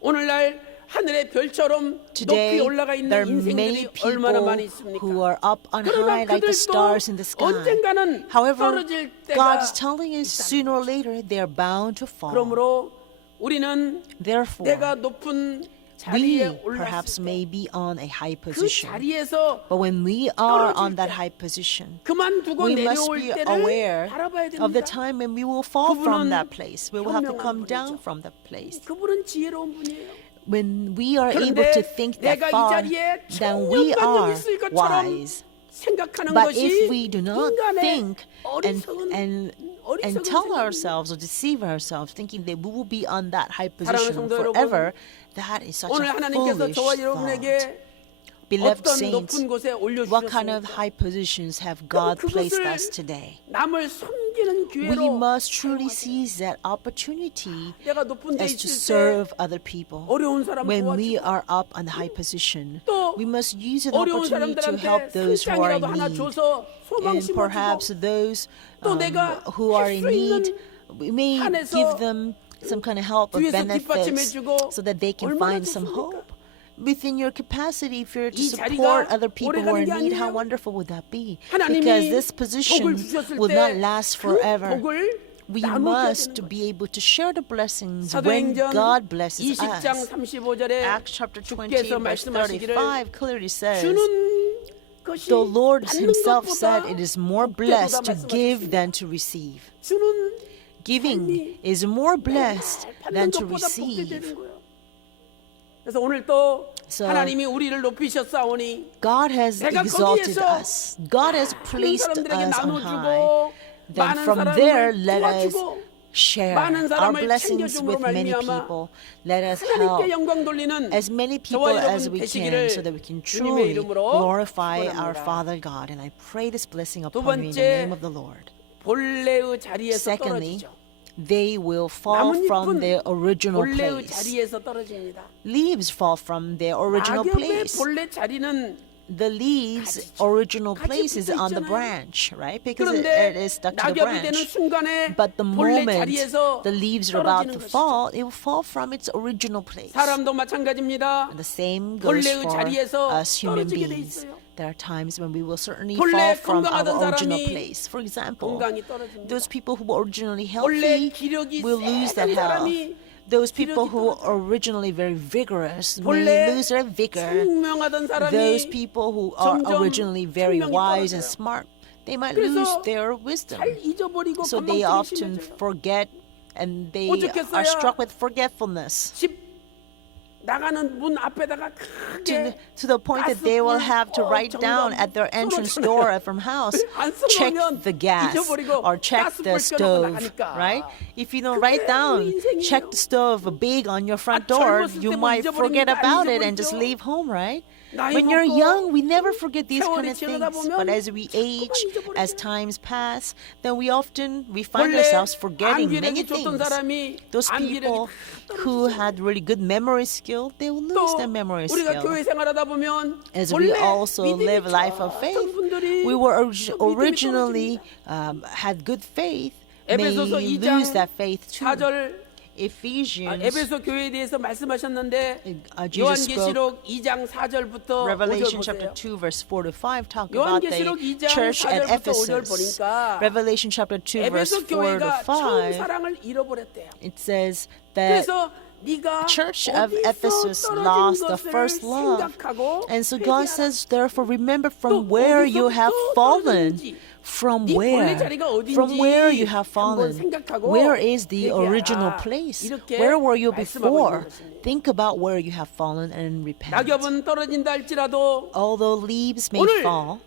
오늘날 하늘의 별처럼 높이 Today, 올라가 there 있는 are many 인생들이 얼마나 people 많이 있습니까? who are up on 그러나 high like the 그들도 stars in the sky. 언젠가는 However, 떨어질 때가 God's telling us sooner or later they are bound to fall. 그러므로 우리는 Therefore, 내가 높은 we 자리에 perhaps 올랐을 may be on a high 때 그 position. 자리에서 But when we are 떨어질 on that 때 high position, 그만두고 we must 내려올 be 때를 aware 바라봐야 of the 됩니다. time when we will fall from 그분은 that place. We will have to 현명한 come down 분이죠. from that place. 그분은 지혜로운 분이에요. When we are able 그런데 to think that 내가 이 far, 자리에 then we 천년만년 are 있을 것처럼 wise. 생각하는 But 것이 if we do not 인간의 think 어리석은 and 어리석은 tell 생각입니다. ourselves or deceive ourselves thinking that we will be on that high 사랑하는 position 성도 여러분, forever, that is such 오늘 a 하나님께서 foolish 저와 thought. 여러분에게 Beloved 어떤 saints, 높은 곳에 what kind of 올려주셨습니까? high positions have God placed 그것을 us today? 남을 섬기는 We 기회로 must truly seize that opportunity 내가 높은 데 as to 있을 때 serve other people. 어려운 사람 When we 도와주고 are up on the high position, 또 we must use an 어려운 opportunity to help 사람들한테 those who are 상장이라도 하나 in need. 줘서 소망 And perhaps 심어주고 those 또 내가 who are 할 in 수 need, 있는 we may 한에서 give them some kind of help or 뒤에서 benefits 뒷받침해주고 so that they can 얼마나 find some 좋습니까? hope. Within your capacity, if you're to 이 support 자리가 other people who are 오래 in 가는 게 need, how 아니에요. wonderful would that be? 하나님이 Because this 복을 position 주셨을 will not 때 last 그 forever. 복을 We 나눠줘야 must 되는 be able to share the blessings when 사도행전 God blesses 20장 us. 35절에 Acts chapter 20, 주께서 verse 말씀하시기를 35 clearly says, 주는 것이 the Lord 받는 himself 것보다 said it is more 복되도다 blessed to give 말씀하셨습니다. than to receive. 주는 Giving is more blessed than 받는 to 것보다 receive. 복되는 거예요. 그래서 오늘 또 So, 하나님이 우리를 높이셨사오니 God has 내가 exalted 거기에서 us. God has 많은 placed 사람들에게 us on high. 나눠주고 Then 많은 from there, 사람을 let us 도와주고 share 많은 our 사람을 blessings 챙겨줌으로 with many 말미암아 people. Let us help 하나님께 영광 돌리는 as many people 저와 as 여러분 we 되시기를 can so that we can 주님의 truly 이름으로 glorify our 축원합니다. Father God. And I pray this blessing 두 upon you in the 번째, name of the Lord. 본래의 자리에서 Secondly, 떨어지죠. they will fall from their original 본래의 place. 자리에서 떨어집니다. Leaves fall from their original 낙엽의 place. 본래 자리는 The leaves' 가지죠. original 가지 place is on the 붙어 있잖아요. branch, right? Because it 그런데 is stuck to the 낙엽이 되는 branch. 순간에 But the 본래 moment 자리에서 the leaves are about 떨어지는 to 것이죠. fall, it will fall from its original place. 사람도 마찬가지입니다. And the same goes 본래의 for 자리에서 us human 떨어지게 돼 beings. 있어요. There are times when we will certainly 본래 fall from our 건강하던 original 사람이 place. For example, 건강이 떨어집니다. those people who were originally 본래 healthy 기력이 will lose that 세던 health. 사람이 Those people 기력이 who 떨어져요. are originally very vigorous may 본래 lose their vigor. 총명하던 Those 사람이 people who are 점점 originally very 총명이 wise and 떨어져요. smart, they might 그래서 lose their wisdom. 잘 잊어버리고 So they 건망증이 often 심해져요. forget and they 오죽했어야 are struck with forgetfulness 집 나가는 문 앞에다가 크게 to the point that they will have to write down at their entrance door from house, check the gas or check the stove, right? If you don't write down, check the stove big on your front door, you might forget about it and just leave home, right? When you're young, we never forget these kind of things. But as we age, as times pass, then we find ourselves forgetting many things. Those people who had really good memory skill, they will lose their memory 우리가 skill. 교회 생활하다 보면 As we 원래 also live a life of faith, we were originally had good faith, may 에베소서 lose 2장 that faith too. 4절 Ephesians, 에베소 교회에 대해서 말씀하셨는데 Jesus spoke, 요한계시록 2장 4절부터 5절 Revelation 보세요. chapter 2 verse 4 to 5 talk about the 요한계시록 2장 church at 4절부터 5절 Ephesus. 보니까 Revelation chapter 2 verse 에베소 4 to 교회가 처음 5, 사랑을 잃어버렸대요. it says that 그래서 네가 church of 어디서 Ephesus 떨어진 lost the 것을 first love. 생각하고 And so God 회개하라. says, therefore, remember 또 from where you 어디서 have 또 fallen. 떨어졌는지, From 네 where? 본래 자리가 어딘지 From where you have 한번 fallen? 생각하고 Where is the 회개하라. original place? 이렇게 Where were you 말씀하고 before? 있는 것입니다. Think about where you have fallen and repent. 낙엽은 떨어진다 할지라도 Although leaves may 오늘 fall,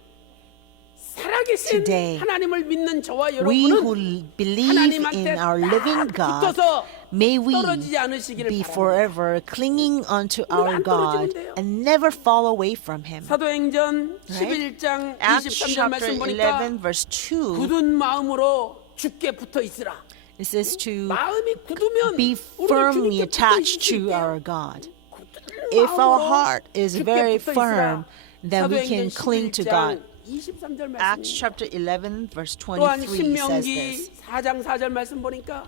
살아계신 Today, 하나님을 믿는 저와 we who 여러분은 believe 하나님한테 in our 딱 living God, 붙어서 may we 떨어지지 않으시기를 be 바랍니다. forever clinging onto our 안 God 떨어지면 돼요. and never fall away from Him. 사도행전 Right? 11장 Acts 23절 chapter 말씀 보니까 11 verse 2, 굳은 마음으로 주께 붙어 있으라. it says to 마음이 굳으면 be 우리가 firmly 주님께 붙어 attached 있을 to 때 our God. 굳은 If our 마음으로 heart is 주께 very 붙어 firm, 있으라. then we can 사도행전 cling to 11장 God. 23절 Acts 말씀입니다. chapter 11 verse 또한 23 says 신명기 this. 4장 4절 말씀 보니까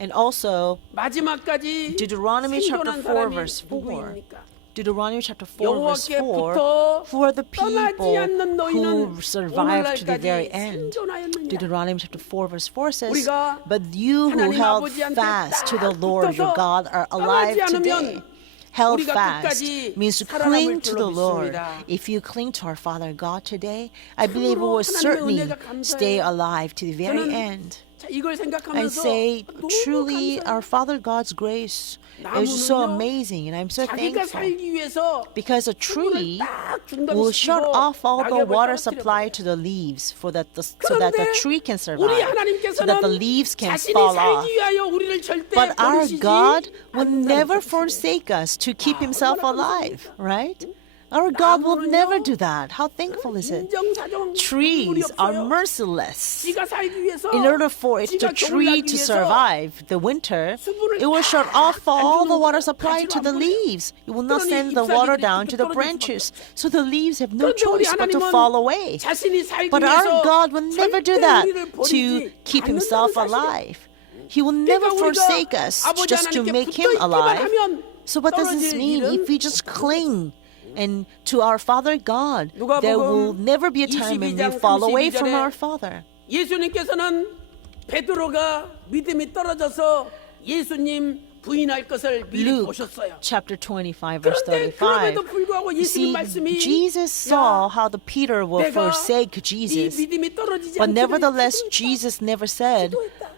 And also 마지막까지 Deuteronomy chapter 생존한 4 사람이 verse 4. 누구입니까? Deuteronomy chapter 4 verse 4. 여호와께부터 Who are the 떠나지 people 않는 너희는 who survived to the very 오늘날까지 end? 생존하였느냐? Deuteronomy chapter 4 verse 4 says, 우리가 but you who 하나님 held 아버지한테 fast to the 딱 Lord your 붙어서 God are alive 떠나지 않으면 today. Held 우리가 fast 끝까지 means to 살아남을 cling to 줄로 the Lord. 믿습니다. If you cling to our Father God today, I believe we 참으로 will 하나님의 certainly 은혜가 감사해요. stay alive to the very 저는 end. 자, 이걸 And 생각하면서 say, 너무 truly, 감사해요. our Father God's grace is so 나무는요, amazing, and I'm so 자기가 thankful. 살기 위해서 Because a 수분을 tree 딱 will shut 중단시키고 off all the 낙엽을 water 떨어뜨려 supply 버려요. to the leaves so that the 그런데 tree can 우리 survive, so that the 하나님께서는 leaves can 자신이 fall off. 살기 위하여 우리를 절대 But our 버리시지 God will 않는다는 never 사실이에요. forsake us to keep himself 얼마나 alive, right? Our God will 나무는요, never do that. How thankful is it? 인정사정 눈물이 Trees are 없어요. merciless. 지가 살기 위해서 In order for it 지가 the tree 겨울나기 to 위해서 survive the winter, 수분을 it will shut 딱 off all 안 the 주는 water 거예요. supply to 가지로 the 안 버려요. leaves. It will not 그러니 send the water 잎사귀들이 down to the 떨어질 수밖에 branches. 없어요. So the leaves have no 그런데 우리 choice but to fall 하나님은 away. 자신이 살기 But 위해서 our God will never do 절대 that 우리를 to 버리지 keep himself 않는다는 사실이에요. alive. He will never 그러니까 우리가 forsake us 아버지 just to 하나님께 make him 붙어 있기만 alive. 하면 So what does this 떨어질 mean? 일은 If we just cling and to our Father God, there will 누가복음 never be a time when we 22장 fall away from 32절에 our Father. 예수님께서는 베드로가 믿음이 떨어져서 예수님 부인할 것을 미리 Luke 보셨어요. chapter 25 verse 그런데 35. 그럼에도 불구하고 You see, 예수님 말씀이 Jesus saw how the Peter will 내가 forsake 네 Jesus. 믿음이 떨어지지 But 않기를 nevertheless, 기도했다. Jesus never said, 기도했다.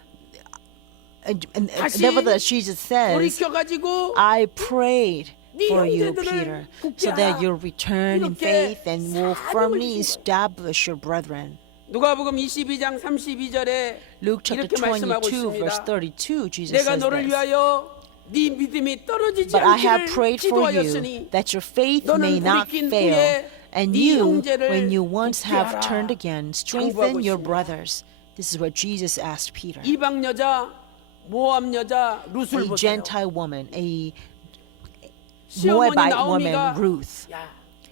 and 다시 nevertheless, Jesus says, 돌이켜가지고 I prayed 네 for you, 형제들을 Peter, 굳게 so that 하라. you'll return in 이렇게 faith and will 사명을 firmly 주신 거예요. establish your brethren. 누가복음 22장 32절에 Luke chapter 이렇게 말씀하고 22, verse 있습니다. 32, Jesus 내가 says 너를 this. 위하여 네 믿음이 떨어지지 But I have 않기를 prayed for you 기도하였으니 that your faith may 너는 not 돌이킨 fail, 후에 and 네 you, 형제를 when you once 굳게 have 하라. turned again, 당부하고 strengthen your 있습니다. brothers. This is what Jesus asked Peter. 이방 여자 모압 여자 룻을 A 보세요. Gentile woman, a 시어머니 Moabite 나오미가 woman, Ruth. 야,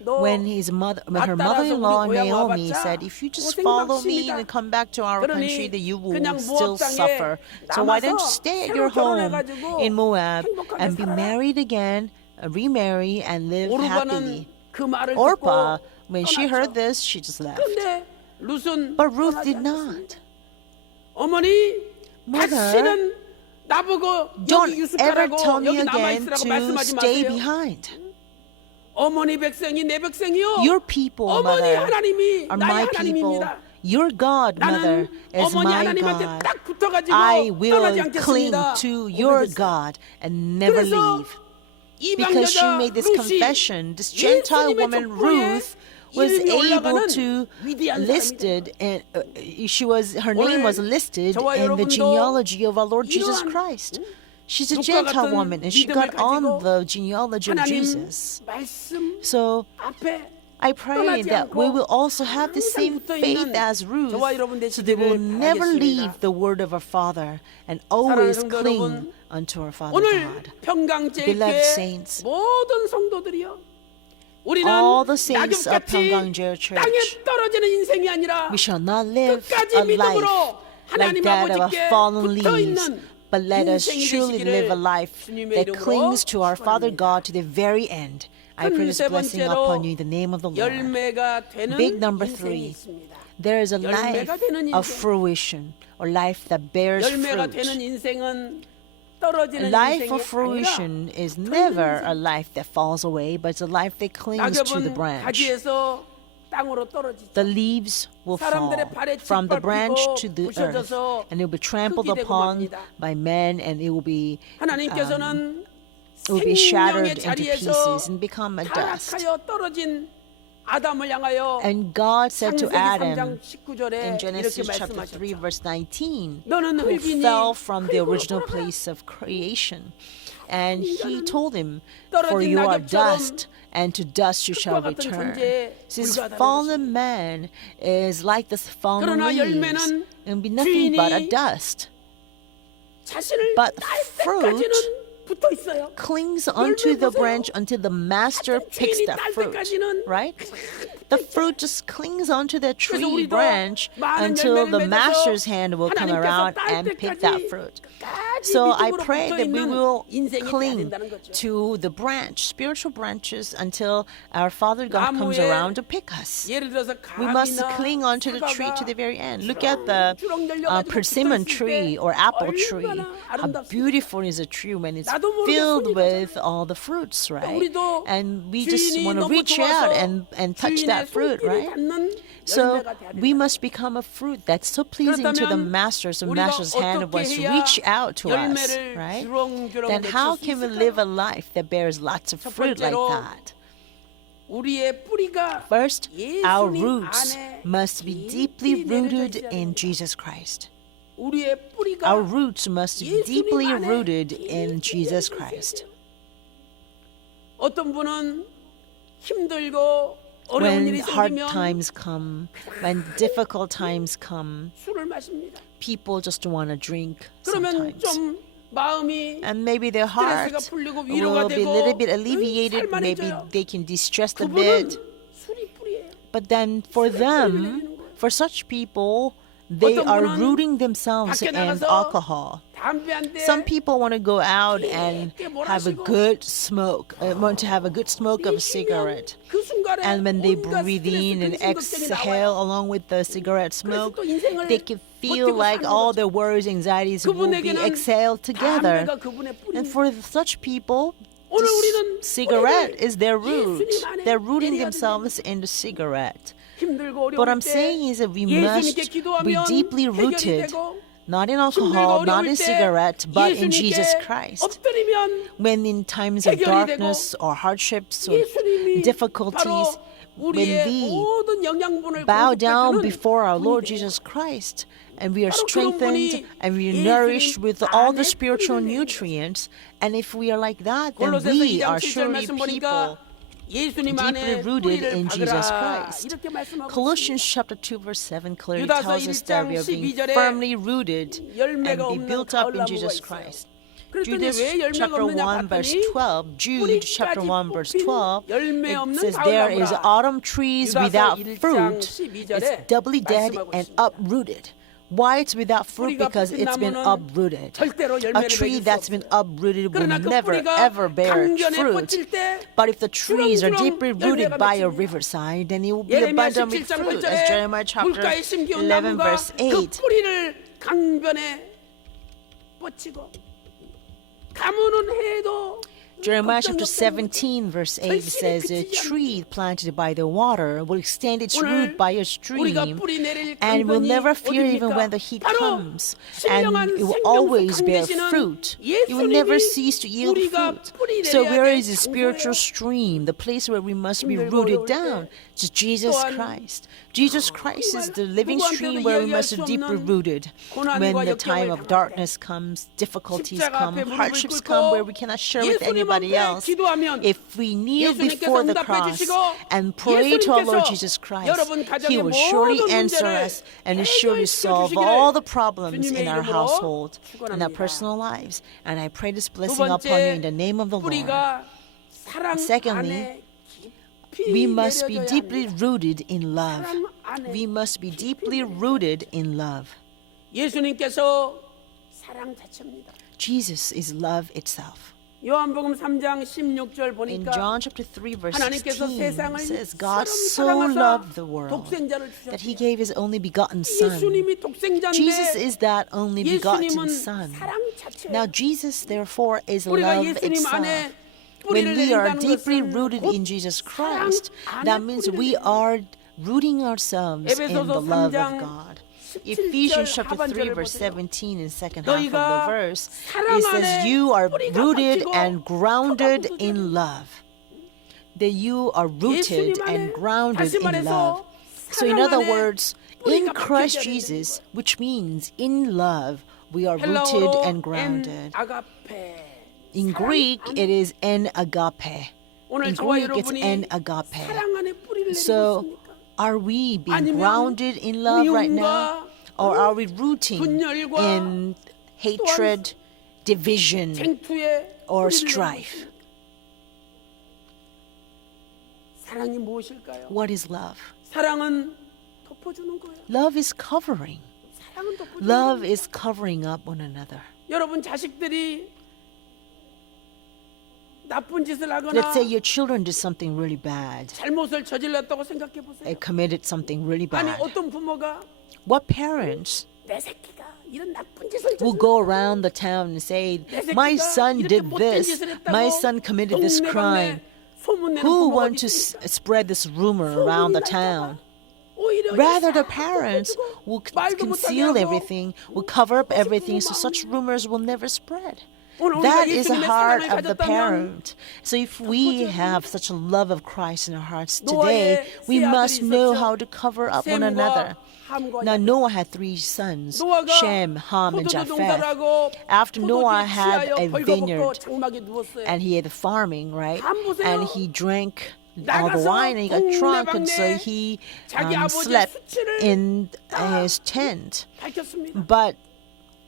너 When her 따라서 mother-in-law 우리 고향 Naomi 와봤자 said, if you just 고생 follow me 많습니다. and come back to our 그러니 country, that you will 그냥 still 모압 땅에 suffer. So why don't you 남아서 stay at 새로 your home 결혼해가지고 in Moab 행복하게 and be 살아라. married again, remarry, and live happily? 오르바는 그 말을 Orpah, 듣고 when she heard 떠났죠. this, she just left. 근데 룻은 But Ruth 떠나지 did 않았습니다. not. 어머니 Mother, 다시는 나보고 Don't 여기 ever 유숙하라고 tell me 여기 남아 again 있으라고 to 말씀하지 stay 마세요. behind. 어머니 백성이 내 백성이요. Your people, 어머니 mother, 하나님이 are 나의 my people. 하나님입니다. Your God, mother, 나는 is 어머니 my 하나님한테 God. 딱 붙어가지고 I 떠나지 will cling 않겠습니다. to your 고백했어요. God and never 그래서 leave. 이방 Because she 여자 made this 룻이 confession, this Gentile 예수님의 woman 족보에 Ruth was 이름이 able 올라가는 to 위대한 listed, and her 오늘 name was listed 저와 in the 여러분도 genealogy of our Lord Jesus 이러한 Christ. She's a 룩과 Gentile 같은 woman, and she 믿음을 got on 가지고 the genealogy of 하나님 Jesus. 말씀 So 앞에 I pray 떠나지 that we 않고 will also have the 항상 same faith 붙어있는 as Ruth, 저와 여러분 so they will 되시기를 never 바라겠습니다. leave the word of our Father and always 사랑하는 성도 cling 여러분, unto our Father 오늘 God. Beloved 평강제일교회 saints, 모든 성도들이요. 우리는 all the saints of 낙엽같이 평강제일 땅에 Church, 떨어지는 인생이 아니라 we shall not live 끝까지 a life 믿음으로 like 하나님 that of 아버지께 a fallen 붙어 leaves, 있는 but let us 인생이 truly live a 되시기를 life 주님의 that 이름으로 clings to our Father 축원합니다. God to the very end. I pray this 세 blessing 번째로 upon you in the name of the Lord. 열매가 되는 Big number 인생이 3. 있습니다. There is a life 열매가 되는 of 인생. fruition, or life that bears 열매가 fruit. 되는 인생은 A 떨어지는 life 인생이 of fruition is never a life that falls away, but it's a life that clings to the 낙엽은 branch. 가지에서 땅으로 떨어지죠. The leaves will fall 사람들의 발에 from the branch to 짓밟히고 the earth, 부셔져서 and it will be trampled 흙이 되고 upon 맙니다. by men, and it will be 하나님께서는 it will be shattered 생명의 into 자리에서 pieces and become a dust. 타락하여 떨어진 아담을 향하여 And God said to 창세기 Adam 3장 19절에 in 이렇게 Genesis chapter 3, 말씀하셨죠. verse 19, 너는 who 흙이니 fell from the 흙으로 original 돌아가. place of creation. And he told him, 떨어진 for you are 낙엽처럼 dust, and to dust you shall 흙과 같은 return. 존재에 This 불과하다는 fallen man is like the fallen 그러나 leaves, 열매는 and be nothing but a 주인이 dust. 자신을 But 딸 fruit 때까지는 붙어 있어요. Clings onto the 보세요. branch until the master picks 주인이 that 딸 fruit, 때까지는 right? The fruit just clings onto the 그래서 tree 우리도 branch 많은 until 열매를 the 맺어서 master's hand will come 하나님께서 around 딸 and pick that 때까지 fruit. 끝까지 So I 믿음으로 pray that we 붙어있는 will 인생이 돼야 cling 된다는 거죠. to the branch, spiritual branches, until our Father God comes 나무에 around to pick us. 예를 들어서 We must 가람이나 cling onto the tree to the 사과가 very end. Look at the persimmon tree or apple tree. How beautiful is a tree when it's 나도 모르게 filled 손이 with all the fruits, right? 우리도 And we just 주인이 want to 너무 reach out 좋아서 and touch 주인의 that fruit, 손길이 right? 닿는 So 열매가 돼야 we 된다. must become a fruit that's so pleasing to the 그렇다면 master, so 우리가 master's hand 어떻게 wants to 해야 reach out to us, 열매를 right? 주렁주렁 Then how 맺힐 수 can we 있을까요? live a life that bears lots of 첫 fruit like 번째로 that? 우리의 뿌리가 First, our 예수님 roots 안에 must be deeply 깊이 rooted 내려져 있어야 in 됩니다. Jesus Christ. 우리의 뿌리가 Our roots must be 예수님 deeply 안에 rooted in 깊이 Jesus 내려져 Christ. 있어야 돼요. 어떤 분은 힘들고 어려운 When 일이 hard 생기면 times come, when difficult times come, 술을 마십니다. people just want to drink 그러면 sometimes. 좀 마음이 And maybe their heart 스트레스가 풀리고 위로가 will be a little bit 되고 alleviated. Maybe 살만해져요. they can distress a 그분은 bit. 술이 뿌리예요. But then for them, for such people, they 어떤 are 분은 rooting themselves 밖에 in 나가서 alcohol. 담배 한 대, Some people want to go out and 깊게 have a 몰아쉬고 good smoke, want to have a good smoke of a cigarette. 그 순간에 And when they 온갖 breathe 스트레스, in and 근심, 걱정이 exhale 나와요. along with the cigarette smoke, 또 인생을 they can feel 버티고 like 사는 all 거죠. their worries, anxieties will be 그분에게는 exhaled together. 담배가 그분의 And 뿌리입니다. for such people, 오늘 this 우리는 cigarette 뿌리를 is their root. 예수님 안에 They're rooting 내려야 themselves in the cigarette. 힘들고 What 어려울 I'm 때 saying is that we must 예수님께 be 기도하면 deeply 해결이 rooted, 되고 not in 힘들고 alcohol, not in 어려울 때 cigarette, but in Jesus 예수님께 Christ. 엎드리면 When in times of 해결이 darkness or hardships or 예수님이 difficulties, 바로 when 우리의 we 모든 영양분을 bow down 공급해주는 before our Lord 분이 돼요. Jesus Christ, and we are 바로 그런 strengthened 분이 and we are 예수님 nourished with all the 안에 spiritual 뿌리를 내는 nutrients. And if we are like that, then 골로새서 we 2장 are 7절 surely 말씀 people 보니까 예수님 deeply 안에 rooted 뿌리를 in Jesus 박으라 Christ. 이렇게 말씀하고 Colossians 있습니다. chapter 2 verse 7 clearly 유다서 tells us that 1장 we are being 12절에 firmly rooted 열매가 and be 없는 built up in 가을나무가 Jesus 있어요. Christ. 그랬더니 Jude 왜 열매가 chapter 없느냐 1 verse 봤더니 12, Jude chapter 1 verse 12, 열매 it 없는 says there is 가을나무라. autumn trees 유다서 without 1장 fruit. 12절에 It's doubly dead 말씀하고 and 있습니다. uprooted. Why it's without fruit? 뿌리가 Because 뿌린 it's been 나무는 uprooted. 절대로 A 열매를 tree 맺을 수 that's been 없어요. uprooted will 그러나 그 never 뿌리가 ever bear 강변에 fruit. 뻗칠 때 But if the trees are 주렁주렁 deeply rooted 열매가 by a 맺힙니다. riverside, then it will be 예레미야 abundant with 17장 fruit. As 8절에 Jeremiah chapter 물가에 심기운 11 나무가 verse 그 8. 뿌리를 강변에 뻗치고 가무는 해도 Jeremiah 걱정 chapter 없다는 17 verse 8 says, a tree planted by the water will extend its 오늘 root by a 우리가 stream 뿌리 내릴 and will 강변이 never fear even when the 어디입니까? heat 바로 comes, and 신령한 it will 생명수 always bear 강되시는 fruit. It will never cease to yield 우리가 fruit. 뿌리 So 내려야 where 될 is the spiritual 장소예요. stream, the place where we must be 힘들고 rooted 어려울 down? 때 To Jesus 또한 Christ. Jesus Christ is the living stream where we must be deeply rooted. When the time of darkness comes, difficulties come, hardships come where we cannot share with anybody else. If we kneel before the cross and pray to our Lord Jesus Christ, He will surely answer us and He surely solve all the problems in our household, in our personal lives. And I pray this 두 blessing upon you in 번째 the name of the Lord. 뿌리가 사랑 Secondly, 안에 깊이 We must be 내려져야 deeply 합니다. rooted in love. 사랑 안에 We must be deeply rooted in love. 예수님께서 사랑 자체입니다. Jesus is love itself. 요한복음 3장 16절 In 보니까 John chapter 3 verse 하나님께서 16 세상을 says God 이처럼 so 사랑하사 loved the world 독생자를 that He 주셨대요. gave His only begotten Son. 예수님이 독생자인데 Jesus is that only begotten 예수님은 Son. 사랑 자체예요. Now Jesus therefore is 우리가 love 예수님 itself. 안에 When 뿌리를 we are 내린다는 deeply 것은 rooted 곧 in Jesus 사랑 Christ, 안에 that means 뿌리를 we 내린다. are rooting ourselves in the 에베소서 love of 3장 God. 17절 Ephesians chapter 3 하반절을 verse 보세요. 17 in second half of the 너희가 verse, 사랑 it says 안에 you are 뿌리가 rooted 박히고 and grounded 터가 in love. That you are rooted 예수님 and 안에 grounded 다시 in love. 말해서 So in 사랑 other 안에 words, in 뿌리가 Christ 박혀져야 Jesus, which means in love, we are rooted 헬라어로 and 엔 grounded. 아가페. In Greek, it is en agape. 오늘 In 저와 Greek, it's 여러분이 en agape. 사랑 안에 뿌리를 So, 내리고 있습니까? are we being 아니면 grounded in love right now? 미움과 Or are we rooting 분열과 in hatred, division, 쟁투에 or 뿌리를 strife? 내리고 있습니까? 사랑이 무엇일까요? What is love? 사랑은 덮어주는 거예요. Love is covering. 사랑은 덮어주는 Love 거예요. is covering up one another. 여러분 자식들이 나쁜 짓을 하거나 Let's say your children did something really bad. 잘못을 저질렀다고 생각해 보세요. They committed something really 아니 bad. 어떤 부모가 What parents 내 새끼가 이런 나쁜 짓을 will go around the town and say, my son did this, my son committed this crime. Who want to spread this rumor around the town? Rather, the parents will conceal everything, will cover up everything, so such rumors will never spread. That is the heart of the parent. So if we have such a love of Christ in our hearts today, we must know how to cover up one another. Now Noah had 3 sons, Shem, Ham, and Japheth. After Noah had a vineyard and he had farming, right? And he drank all the wine and he got drunk, and so he slept in his tent. But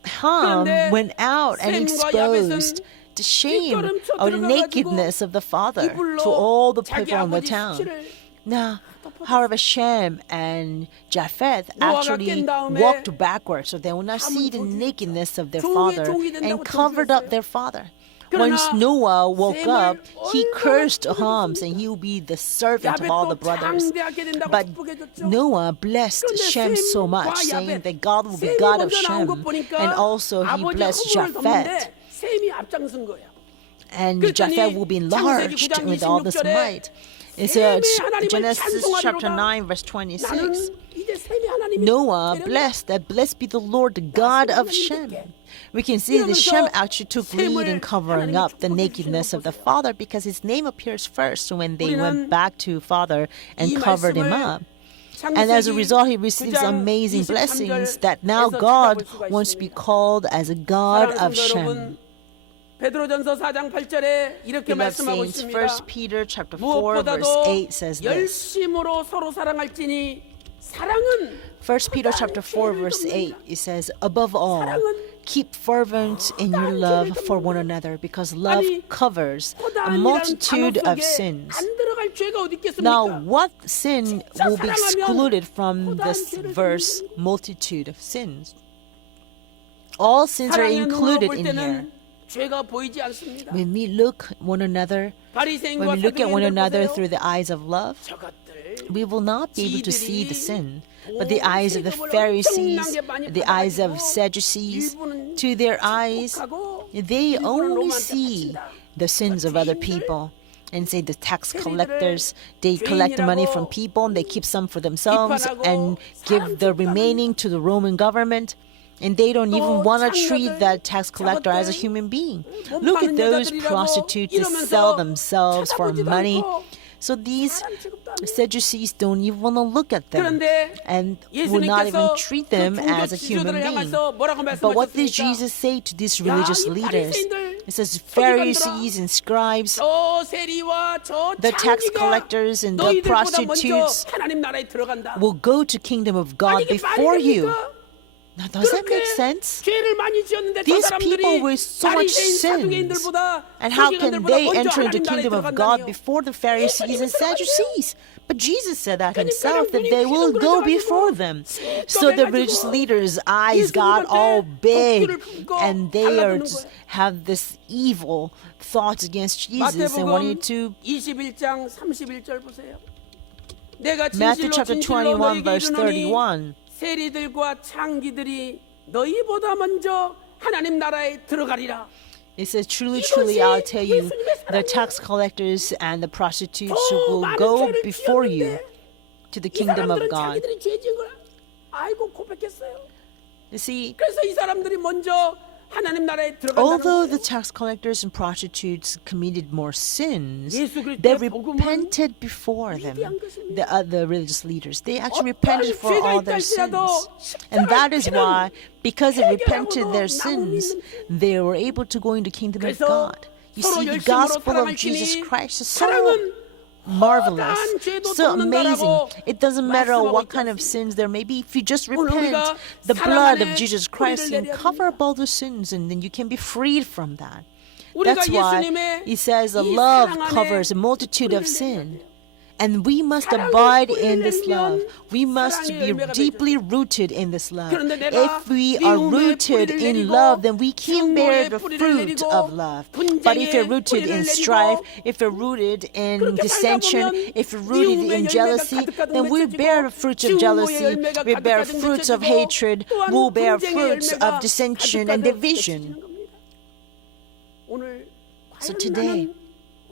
Ham went out and exposed the shame or the nakedness of the father to all the people in the town. Now, however, Shem and Japheth actually walked backwards, so they will not see the nakedness of their father and covered up their father. Once Noah woke up, he cursed Ham, saying he will be the servant of all the brothers. But Noah blessed Shem so much, saying that God will be God of Shem, and also he blessed Japheth. And Japheth will be enlarged with all this might. It's Genesis chapter 9, verse 26. Noah blessed that blessed be the Lord, the God of Shem. We can see that Shem actually took lead in covering up the nakedness of the father because his name appears first when they went back to father and covered him up. And as a result, he receives amazing blessings that now God wants to be called as a God of Shem. 베드로전서 4장 8절에 이렇게 Beloved 말씀하고 saints, 있습니다. 1 Peter chapter 4 verse 8 says this. 열심으로 서로 사랑할지니 사랑은 1 Peter chapter 4 verse 8 it says, above all, keep fervent in your love for one another, because love covers a multitude of sins. 안 들어갈 죄가 어디 Now, 있겠습니까? what sin will be excluded from this verse, multitude of sins? All sins are 사랑의 눈으로 included 볼 in here. 때는 죄가 보이지 않습니다. When we look one another, 바리새인과 when we look at one 사두개인들 another 보세요. through the eyes of love, 저것들 we will not be able to see the sin. But the eyes of the Pharisees, the eyes of Sadducees, to their eyes, they only see the sins of other people. And say the tax collectors, they collect money from people and they keep some for themselves and give the remaining to the Roman government. And they don't even want to treat that tax collector as a human being. Look at those prostitutes that sell themselves for money. So these Sadducees don't even want to look at them and will not even treat them as a human being. But what did Jesus say to these religious leaders? He says, Pharisees and scribes, the tax collectors and the prostitutes will go to kingdom of God before you. Now, does that make sense? These people with so much sins, and how can they enter into the kingdom of God before the Pharisees and Sadducees? But Jesus said that himself, that they will go before them. So the religious leaders' eyes got all big, and they have this evil thoughts against Jesus and wanted to. 21장 31절 보세요. 내가 Matthew 진실로 chapter 진실로 21 너희에게 verse 이르노니 31. 세리들과 창기들이 너희보다 먼저 하나님 나라에 들어가리라. It says, truly, truly, I'll tell you, the tax collectors and the prostitutes will go before you to the kingdom of God. 자기들이 죄 지은 걸 알고 고백했어요. You see, 그래서 이 사람들이 먼저 하나님 나라에 들어간다는 although the 거예요. tax collectors and prostitutes committed more sins, 예수 그리스도의 they 복음은 repented before them, 위대한 것입니다. the other religious leaders. They actually 어떤 repented for 죄가 all 있다 their sins. 할지라도 And that is 십자가의 why, because they 해결하고도 repented their 남은 sins, 믿는 they were able to go into the kingdom of 그래서 God. You 서로 see, the 열심으로 gospel of Jesus 사랑할지니 Christ is so 사랑은 marvelous, 허다한 죄도 so amazing. 돕는다라고 It doesn't matter 말씀하고 what 있지 kind of 않습니까? sins there may be. If you just 오늘 repent, 우리가 the blood of 사랑 안에 Jesus Christ 뿌리를 can 내려야 cover 됩니다. up all the sins, and then you can be freed from that. 우리가 That's why 예수님의 he says, 이 love 사랑 안에 covers a multitude of 뿌리를 내려야 sin. 돼요. And we must 사랑에 abide 뿌리를 in this love. 내리면 We must 사랑의 be 열매가 deeply rooted in this love. 그런데 내가 If we are 미움의 rooted 뿌리를 in 내리고 love, then we can bear 증오의 the 뿌리를 fruit 내리고 of love. But if you're 분쟁의 rooted 뿌리를 in 내리고 strife, if you're rooted in 그렇게 살다 dissension, 보면 if you're rooted 미움의 in 열매가 jealousy, 가득가득 then we 맺혀지고 bear the fruits of 증오의 jealousy, 열매가 we bear 가득가득 fruits of 맺혀지고 hatred, 또한 we'll bear 분쟁의 fruits 열매가 of dissension and 가득가득 division. 맺혀지는 겁니다. 오늘 So 과연 today, 나는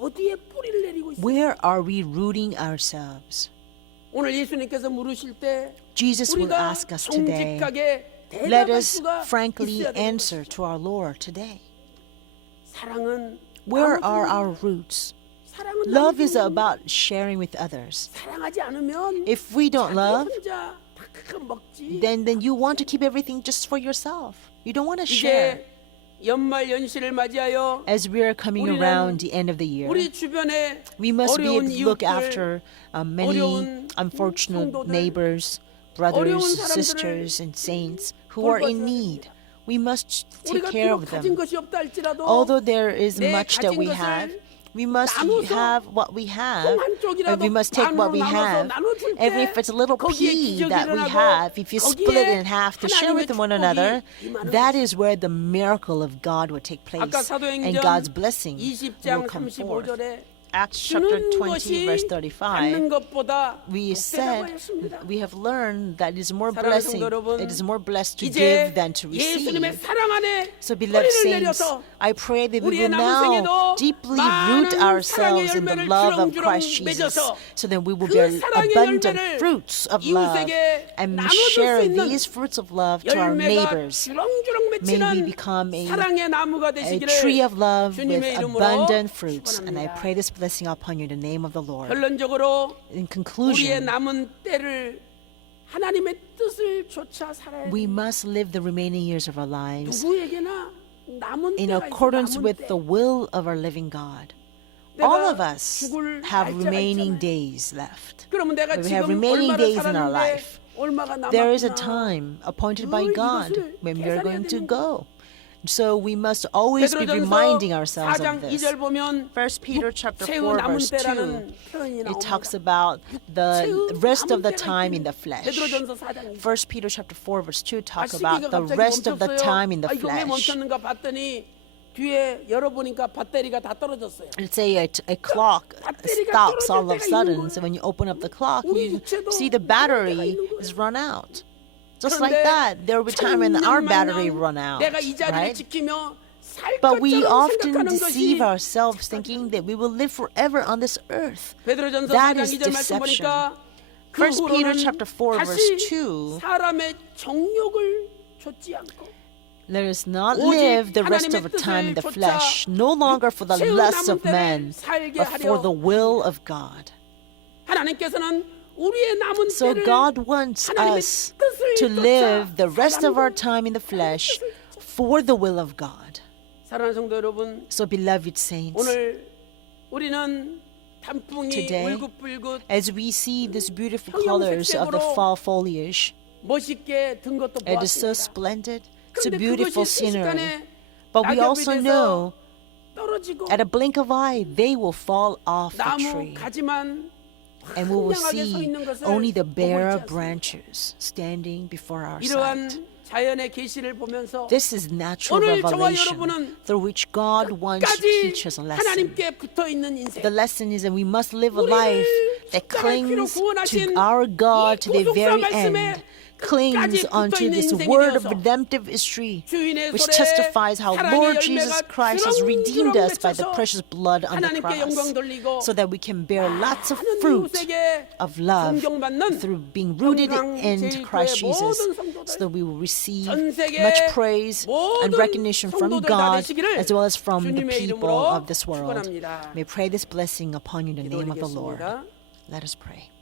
어디에 뿌리를 내리고 있어요? where are we rooting ourselves? 오늘 예수님께서 물으실 때 Jesus will 우리가 ask us today. 정직하게 Let 대답할 us 수가 frankly 있어야 되는 answer to our Lord today. 사랑은 Where 나눠주는 are 거예요. our roots? 사랑은 Love is 나눠주는 거예요. about sharing with others. 사랑하지 않으면 If we don't 자기 love, 혼자 다 먹지. then you want to keep everything just for yourself. You don't want to share. 이제 연말 연시를 맞이하여 As we are coming 우리는 around the end of the year, 우리 주변에 we must be able 어려운 to look 이웃들, after many 어려운 unfortunate 성도들, neighbors, 어려운 brothers, 사람들을 sisters, and saints who are in 돌봐줘야 need. We must take 우리가 care 비록 of 가진 them. 것이 없다 할지라도 Although there is 내 much that 가진 we 것을 have, we must 나눠서 have what we have, 콩 한 쪽이라도 but we must take what we 반으로 have. 나눠서 나눠줄 때 Even if it's a little 거기에 pea 기적이 that we 일어나고 have, if you split it in 거기에 half to share with 하나님의 one 축복이 another, 임하는 that 것이죠. is where the miracle of God will take place 아까 and 사도행전 God's blessing will 20장 come forth. 35절에 Acts chapter 주는 20 verse 것이 35, 받는 것보다 we 복되다고 said, 했습니다. we have learned that it is more 사랑하는 blessing, 성도 여러분, it is more blessed to 이제 give than to 예수님의 receive. 사랑 안에 So beloved 뿌리를 saints, 내려서 I pray that we 우리의 will 남은 now 생에도 deeply 많은 root 사랑의 ourselves in the 열매를 love of 주렁주렁 Christ Jesus, 맺어서 so that we will 그 bear 사랑의 abundant 열매를 fruits of love 이웃에게 and 나눠줄 수 share 있는 these fruits of love to our 열매가 neighbors. 주렁주렁 May we 맺히는 become 사랑의 나무가 a 되시기를 tree of love with 주님의 이름으로 abundant fruits. And I 축원합니다. pray this blessing upon you in the name of the Lord. 결론적으로 In 우리의 conclusion, 남은 때를 하나님의 뜻을 쫓아 살아야 we 돼. must live the remaining years of our lives 누구에게나 남은 in 때가 있어. accordance 남은 with 때. the will of our living God. 내가 All of us 죽을 have 날짜가 remaining 있잖아요. days left. 그러면 내가 We have 지금 remaining 얼마나 days in our 살았는데 life. 얼마가 There is a 남았구나. time appointed by 늘 God 이것을 when we are 계산해야 going to 되는 go. So we must always be 베드로전서 reminding ourselves 4장 of this. 2절 보면 1 Peter chapter 육체의 4 남은 verse 2, 때라는 표현이 it talks 나옵니다. about the 육체의 rest of 남은 the 때가 time in the 있군요. flesh. 베드로전서 4장 2절. 1 Peter chapter 4 verse 2 talk 시계가 about the 갑자기 rest of the 멈췄어요. time in the 이거 왜 flesh. 멈췄는가 봤더니 뒤에 열어보니까 배터리가 다 떨어졌어요. Let's say a clock 배터리가 stops all 떨어질 of a 때가 sudden. 있는 So when you open up the clock, 우리 you 육체도 see the 남은 때가 battery 있는 거예요. is run out. Just like 그런데 that, there will be time when our battery run out, 내가 이 자리를 right? 지키며 살 But we 것처럼 often 생각하는 deceive 것이 ourselves thinking that we will live forever on this earth. 베드로전서 That 4장 is 2절 말씀 deception. 보니까 그 1 Peter 후로는 chapter 4 verse 다시 2, 사람의 정욕을 좇지 않고 let us not 오직 live the rest of 하나님의 our time in the 뜻을 flesh, no longer for the 육체의 lusts 남은 of men, 때를 살게 but for 하려 the will of God. 하나님께서는 우리의 남은 So 때를 God wants 하나님의 us 뜻을 to live the 쫓아 rest of our 살아가는 time in the flesh for the will of God. 사랑하는 성도 여러분, So beloved saints, 오늘 우리는 단풍이 Today, 울긋불긋 as we see these beautiful colors of the fall foliage, 멋있게 든 것도 it is so 보았습니다. splendid. It's a 그런데 beautiful 그것이 scenery. 순식간에 But we 낙엽이 also 돼서 know 떨어지고 at a blink of eye, they will fall off the 나무 tree. 가지만 And we will 황량하게 서 see 있는 것을 only the 보고 bare 있지 않습니까? branches standing before our sight. 이러한 자연의 계시를 보면서 This is natural 오늘 저와 revelation 여러분은 through which God wants to 끝까지 teach us a lesson. 하나님께 붙어 있는 인생. The lesson is that we must live a 우리를 life that 십자가의 피로 clings 구원하신 to our God to the 이 very 구속사 말씀에 end, clings 끝까지 onto 붙어있는 this 인생이 word of 되어서 redemptive history, 주인의 which 손에 testifies how 사랑의 Lord 열매가 Jesus Christ has redeemed us by the 주렁주렁 precious blood on the 하나님께 영광 cross, 돌리고 so that we can bear lots of 많은 fruit 이웃에게 of love 존경받는 through being rooted in Christ 모든 Jesus, 성도들, so that we will receive 전 세계 much praise and 모든 recognition from 성도들 다 God 되시기를 as well as from the 주님의 people 이름으로 of this world. 축원합니다. May pray this blessing upon you in the name of the Lord. 기도드리겠습니다. Let us pray.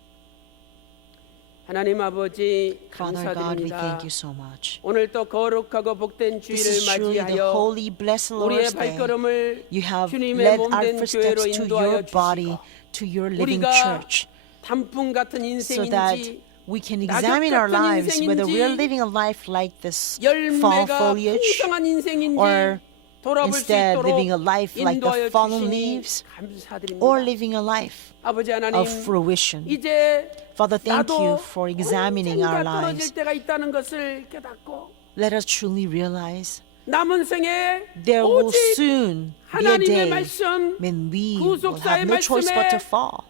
하나님 아버지 Father God, we 감사드립니다. thank you so much. 오늘 또 거룩하고 복된 This 주일을 is truly the 맞이하여 holy, blessed 우리의 Lord's Day. 발걸음을 You have 주님의 led our 몸된 교회로 footsteps to 인도하여 your body, 주시고 to your living 우리가 church, 단풍 같은 so that 인생인지 we can 낙엽 examine our 같은 lives whether we are 인생인지 living a life like this fall 열매가 foliage 풍성한 인생인지 or 돌아볼 수 instead 있도록 living a life like the 인도하여 fallen 주시니 leaves 감사드립니다. or living a life 아버지 하나님, of fruition. 이제 Father, thank you 나도 for examining our 언젠가 떨어질 lives. 때가 있다는 것을 깨닫고 Let us truly realize 남은 생에 there will 오직 soon be a 하나님의 day 말씀 when we will 구속사의 have no choice but to 말씀에 fall.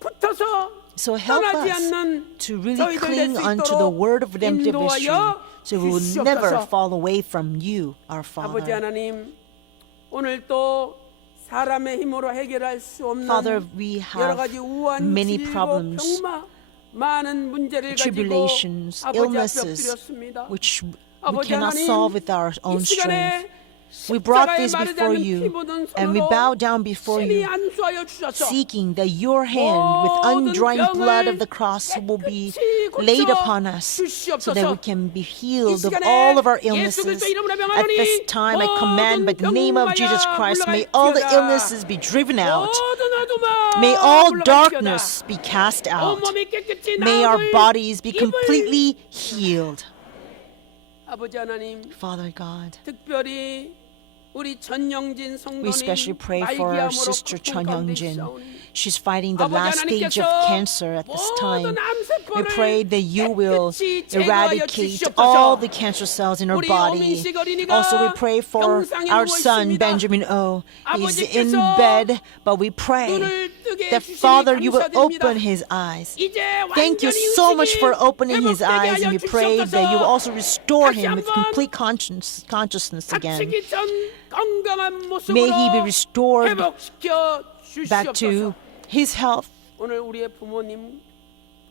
붙어서 So help 떠나지 us 않는 to really 저희들 될 cling 수 unto the 있도록 word of redemptive history, 인도하여 so we will never 주시옵소서. fall away from you, our 아버지 Father. 하나님, 오늘 또 사람의 힘으로 해결할 수 없는 Father, we 여러 have 가지 우한 many 질고 problems, 병마 많은 문제를 가지고 tribulations, 아버지 앞에 illnesses, 엎드렸습니다. which we 아버지 cannot 하나님, solve with our own 이 strength. 시간에 We brought 십자가에 this 마르지 before 않는 피 you, 묻은 and we 손으로 bow down before 친히 you, 안수하여 주셔서 seeking that your hand with 모든 undrying blood of 병을 the cross will be 깨끗이 고쳐 laid upon us, so that we 주시옵소서. can be 이 healed of 시간에 all of our 예수 illnesses. 그리스도 이름으로 At this 명하노니 time, I command by the name of Jesus Christ, may all the illnesses be driven out. 모든 어둠아 May all 물러갈지어다. darkness be cast out. 온몸이 깨끗이 May our 나음을 bodies be 입을 completely healed. 아버지 하나님, Father God, 특별히 우리 전영진 we especially 성도님 pray for our 말기암으로 sister 고통 Chun 가운데 Young-jin. 있사오니 She's fighting the 아버지 last stage of 하나님께서 cancer at this time. 모든 We 암세포를 pray that you will 깨끗이 제거하여 eradicate 주시옵소서. all the cancer cells in her 우리 body. 어민식 어린이가 Also, we pray for 병상에 our 누워 son, 있습니다. Benjamin O. He's in 아버지께서 bed, but we pray 눈을 뜨게 that, 해주시니 Father, you will 감사드립니다. open his eyes. 이제 Thank you 완전히 so much 의식이 for opening his 회복되게 eyes, and 하여 we pray that you will also restore 다시 him with 한번 complete consciousness again. 다치기 전 건강한 모습으로 May he be restored 회복시켜 back 주시옵소서. to his health. 오늘 우리의 부모님,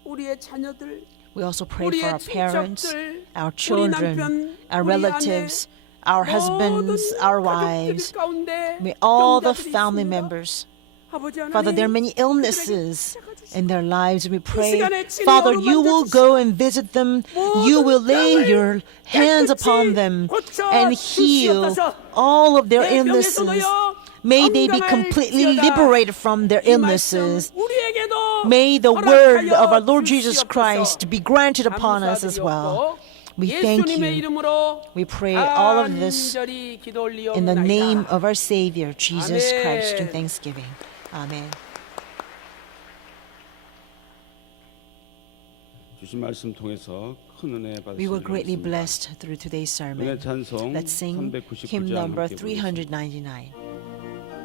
우리의 자녀들, We also pray for 우리의 our parents, 친척들, our 우리 children, 남편, our 우리 relatives, 아내, our husbands, 모든 our 가족들 wives, 가운데 may all the 병자들이 family 있습니다. members. 아버지 하나님, Father, there are many 그들에게 illnesses in their lives. We pray, 시간에 친히 Father, you will 어루만져 go and visit them. You will lay 병을 your hands upon 깨끗이 them 고쳐 and heal 주시옵소서. all of their 내 illnesses. 병에서도요, May they be completely 건강할지어다. liberated from their 이 말씀 illnesses. 우리에게도 May the word 허락하여 of our Lord Jesus 주시옵소서. Christ be granted upon us as well. 감사드리옵고 We thank 예수님의 you. 이름으로 We pray all of this 간절히 기도 in the name 올리옵나이다. of our Savior, Jesus 아멘. Christ, in thanksgiving. Amen. 주신 말씀 통해서 큰 은혜 We were 받으시길 greatly 바랍니다. blessed through today's sermon. 은혜 찬송 Let's sing hymn 399장 number 함께 부르겠습니다. 399.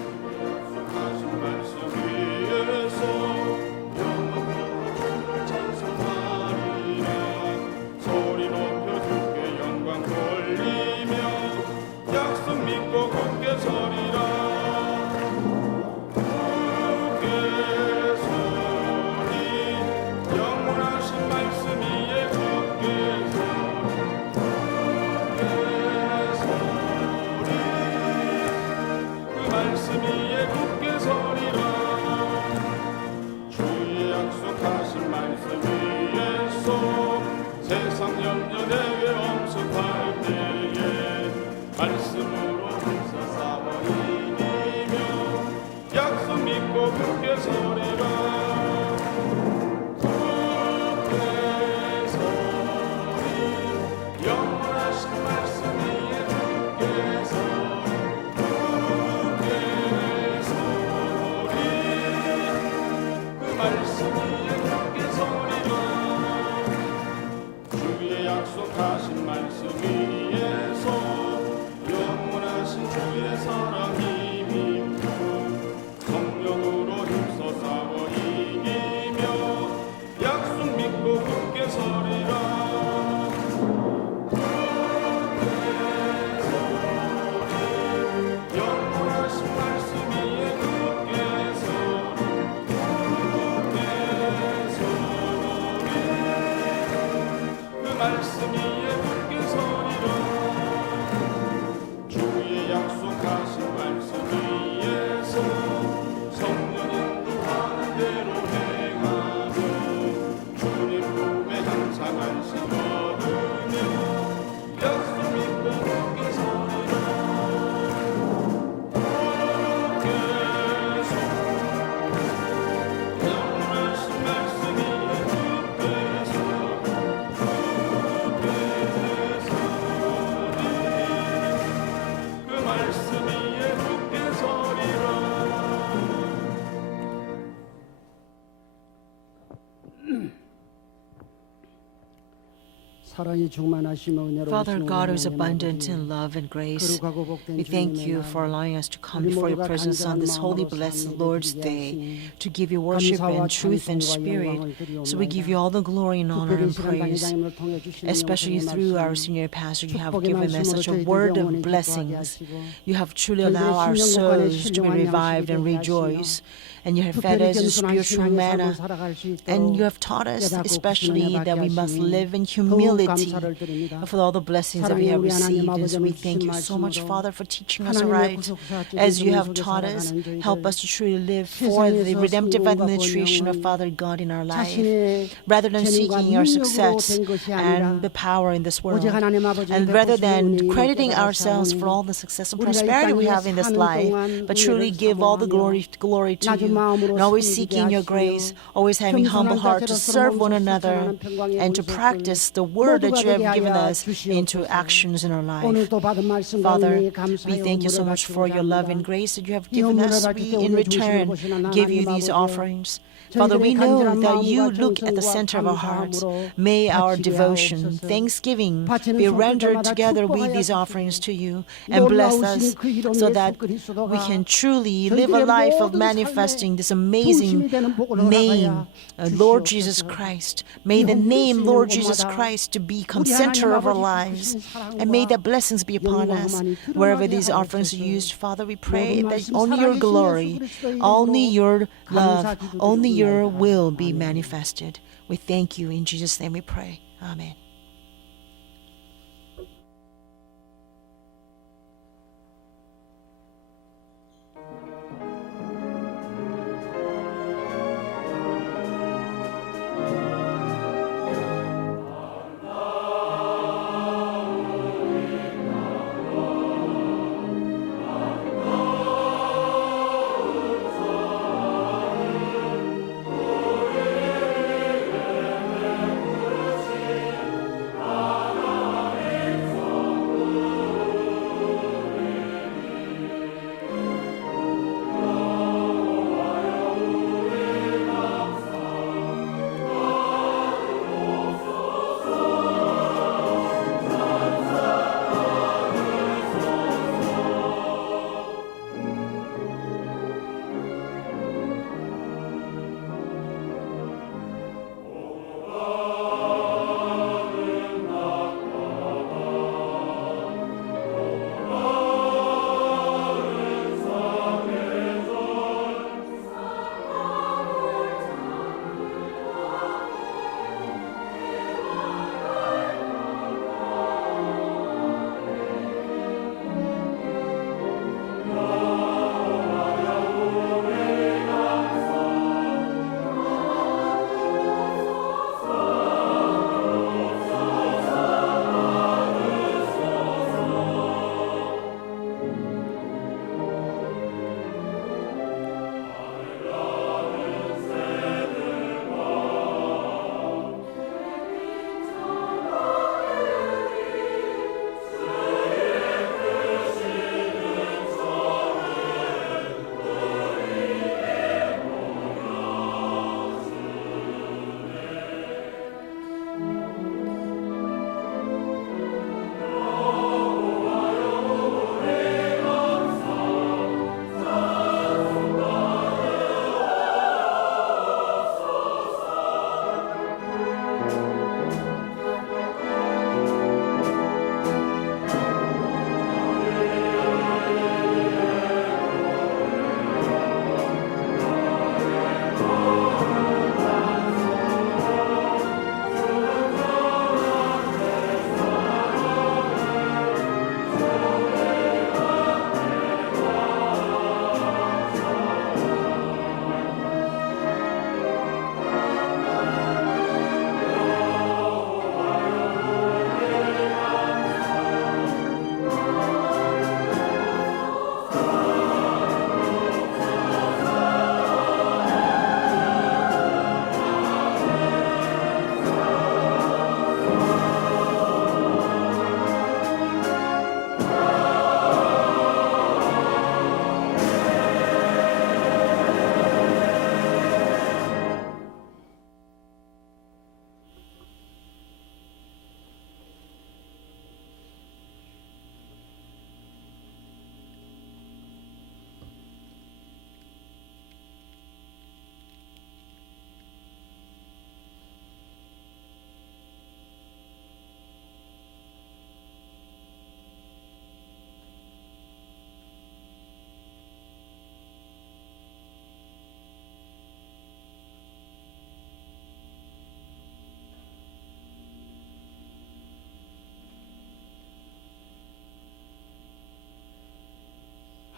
하신 말씀 위에서 영원히 찬송하리라. 소리 높여 주께 영광 돌리며 약속 믿고 굳게 서리라. 굳게 서리 영원하신 말씀 위에 굳게 서리 그 말씀 위에 굳게 서리라. 주의 약속하신 말씀 위에서 세상 염려 내게 엄습할 때에 말씀으로 힘써 싸워 이기며 약속 믿고 굳게 서리라. 굳게 서리 영원하신 말씀 위에 굳게 서리 그 말씀 위에 굳게 서리라. 주의 약속하신 말씀 위에서 영원하신 주의 사랑이 믿고 성령으로 힘써 싸워 이기며 약속 믿고 굳게 서리라. 영원하신 말씀 위에 굳게 서리 그 말씀 위에 굳게 서리라. 주의 약속하신 말씀 위에서 성령 인도하는 대로 행하며 주님 품에 항상 안식 얻으며 약속 믿고 굳게 서리라. 굳게 서리 영원하신 말씀 위에 굳게 사랑이 충만하시며 Father 은혜로우신 God, who is 하나님 abundant 아버지, in love and grace, 거룩하고 복된 we thank 주님의 you 날, for allowing us to come 우리 before your 모두가 presence on 간절한 this holy, 마음으로 blessed 삶을 Lord's 드리게 day 하시니 to give you worship 감사와 and truth and 찬송과 spirit. 영광을 So we give you all the glory and honor 특별히 and 시간 praise, 당회장님을 통해 주시는 especially 영성의 through our 말씀, senior pastor. You have 축복의 given us 말씀으로 such a 저희들 word 영혼이 of 기뻐하게 blessings. 하시고 You have truly 저희들의 allowed our 심령과 souls to be 신령한 revived 양식이 and 되게 rejoice. And you have fed 특별히 us with 겸손한 spiritual 신앙의 삶을 manna. 살아갈 수 있도록 And you have taught us 깨닫고 especially 구원을 that we 받게 must 하시니 live in 더욱 humility 감사를 드립니다. for all the blessings that we 사랑의 have 우리 하나님 received. And so we 아버지 thank you so much, 말씀으로 Father, for teaching us 하나님의 aright. 구속사 As you 제도의 have 속에 taught us, 살아가는 help 저희들 us to truly live for the 세상에서 redemptive 성공과 administration of 번영은 Father God in our life. 자신의 Rather than 재능과 seeking our 능력으로 success 된 것이 and 아니라 the power in this world, 오직 하나님 아버지의 and rather 베푸시는 than 은혜를 crediting 깨달아 ourselves for 사오니 all the success and 우리가 이 prosperity we 땅에 have in this 사는 life, 동안 but truly 은혜를 give all the glory to 낮은 you, 마음으로 and always 섬기게 seeking your 하시며 grace, always having humble 겸손한 heart to 자세로 serve one 서로 another, 몸소 실천하는 and to 평강의 practice the word that 모두가 you have 되게 given 하여 us into 주시옵소서. actions in our life. 오늘도 받은 말씀과 Father, 은혜에 we 감사하여 thank you so much for your love and 합니다. grace that you have 이 given 헌물을 us. 바칠 We, 때 in 오늘 중심을 return, 보시는 give you 하나님 these 아버지, offerings. Father, we 저희들의 know 간절한 that you 마음과 look at the 정성과 center of our hearts. 감사함으로 May our 바치게 devotion, 하옵소서. thanksgiving 바치는 be rendered 손길마다 together with 축복하여 these 주시고 offerings to you and bless 놀라우신 us 그 이름 so 예수 that 그리스도가 we can truly live a 저희들의 life of 모든 manifesting this 삶의 amazing 중심이 되는 복을 name, 허락하여 Lord Jesus 주시옵소서. Christ. May 이 the 헌물을 name 쓰이는 Lord Jesus 곳마다 Christ to become 우리 center 하나님 of our 아버지 lives. 크신 사랑과 And may that blessings be upon us. 영광만이 Wherever 드러나게 these offerings are 하옵소서. used, Father, we pray 모든 that 말씀 only your 살아계신 glory, 예수 그리스도의 only 이름으로 your love, 감사 only your 기도드리옵나이다. will be 아멘. manifested. We thank you. In Jesus' name we pray. Amen.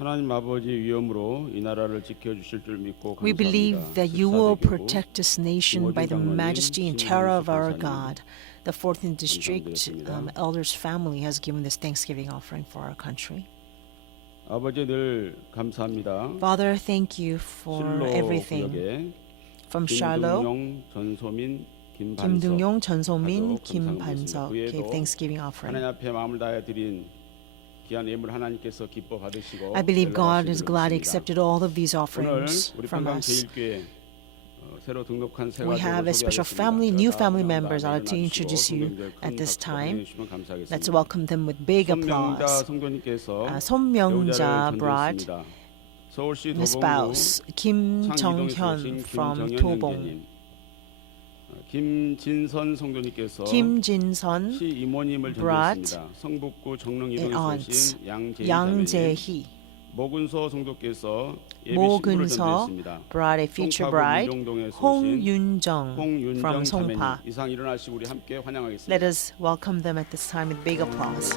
하나님 아버지 위엄으로 이 나라를 지켜주실 줄 믿고 We 감사합니다. believe that you will 14대 교구 protect this nation by the majesty and terror of our God. The 14th District Elders family has given this Thanksgiving offering for our country. 아버지 늘 감사합니다. Father, thank you for 실로 everything. 구역에 From Shiloh, 김등용, 전소민, 김반석 김등용, 전소민, 가족 김반석 감사드리겠습니다. gave 그 Thanksgiving 하나님 offering. 앞에 마음을 다해 드린 귀한 예물 하나님께서 기뻐 받으시고 I believe God is 연락하시기를 glad He 믿습니다. accepted all of these 오늘 offerings 우리 from 평강 us. 제일교회 새로 등록한 새 We have a special family, new family members. I'd like to introduce you at this time. Let's welcome them with big 손명자 applause. 성도님께서 손명자 brought 서울시 his 도봉구 spouse, Kim Jong-hyun from Tobong. 김진선 성도님께서 Kim Jin-sun, 시 이모님을 brought 전도했습니다. 성북구 정릉 an aunt, 이동에 오신 Yang 양재희 Jae-hee. 모근서 성도께서 예비 신부를 모근서 전도했습니다. brought a future 송파구 bride, 밀동동에서 Hong 오신 Yun-jung from 홍윤정 자매님 Songpa. 이상 일어나시고 우리 함께 환영하겠습니다. Let us welcome them at this time with big applause.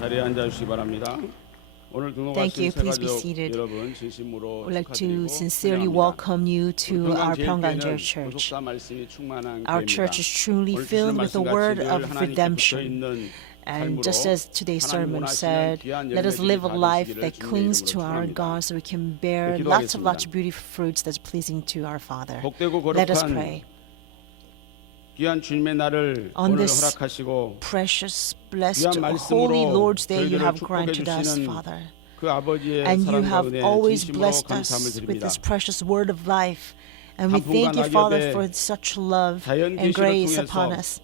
자리에 앉아 주시기 바랍니다. 오늘 Thank 등록하신 you. 새 Please be 가족 seated. 여러분 진심으로 We'd like to 축하드리고 sincerely 환영합니다. welcome you to our Pyeonggang 평강제일교회는 Church. 구속사 말씀이 충만한 Our 교회입니다. church is truly 오늘 filled 주시는 with the 말씀같이 word 늘 of 하나님께 redemption. 붙어있는 And 삶으로 just as today's 하나님 sermon 원하시는 said, 귀한 let us live a 열매들이 life 받으시기를 that 주님의 clings 이름으로 to our 축원합니다. God so we can bear 네, lots of 기도하겠습니다. beautiful fruits that's pleasing to our Father. 복되고 Let us 거룩한 pray. 귀한 주님의 날을 On 오늘 this 허락하시고 Precious, blessed, 귀한 holy 말씀으로 Lord's Day you 저희들을 have granted us, 축복해 주시는 Father. 그 아버지의 And you 사랑과 have 은혜 always 진심으로 blessed 감사함을 us with 드립니다. this precious word of life. And we 단풍과 thank you, Father, 낙엽의 for such love 자연 and 계시를 grace 통해서 upon us.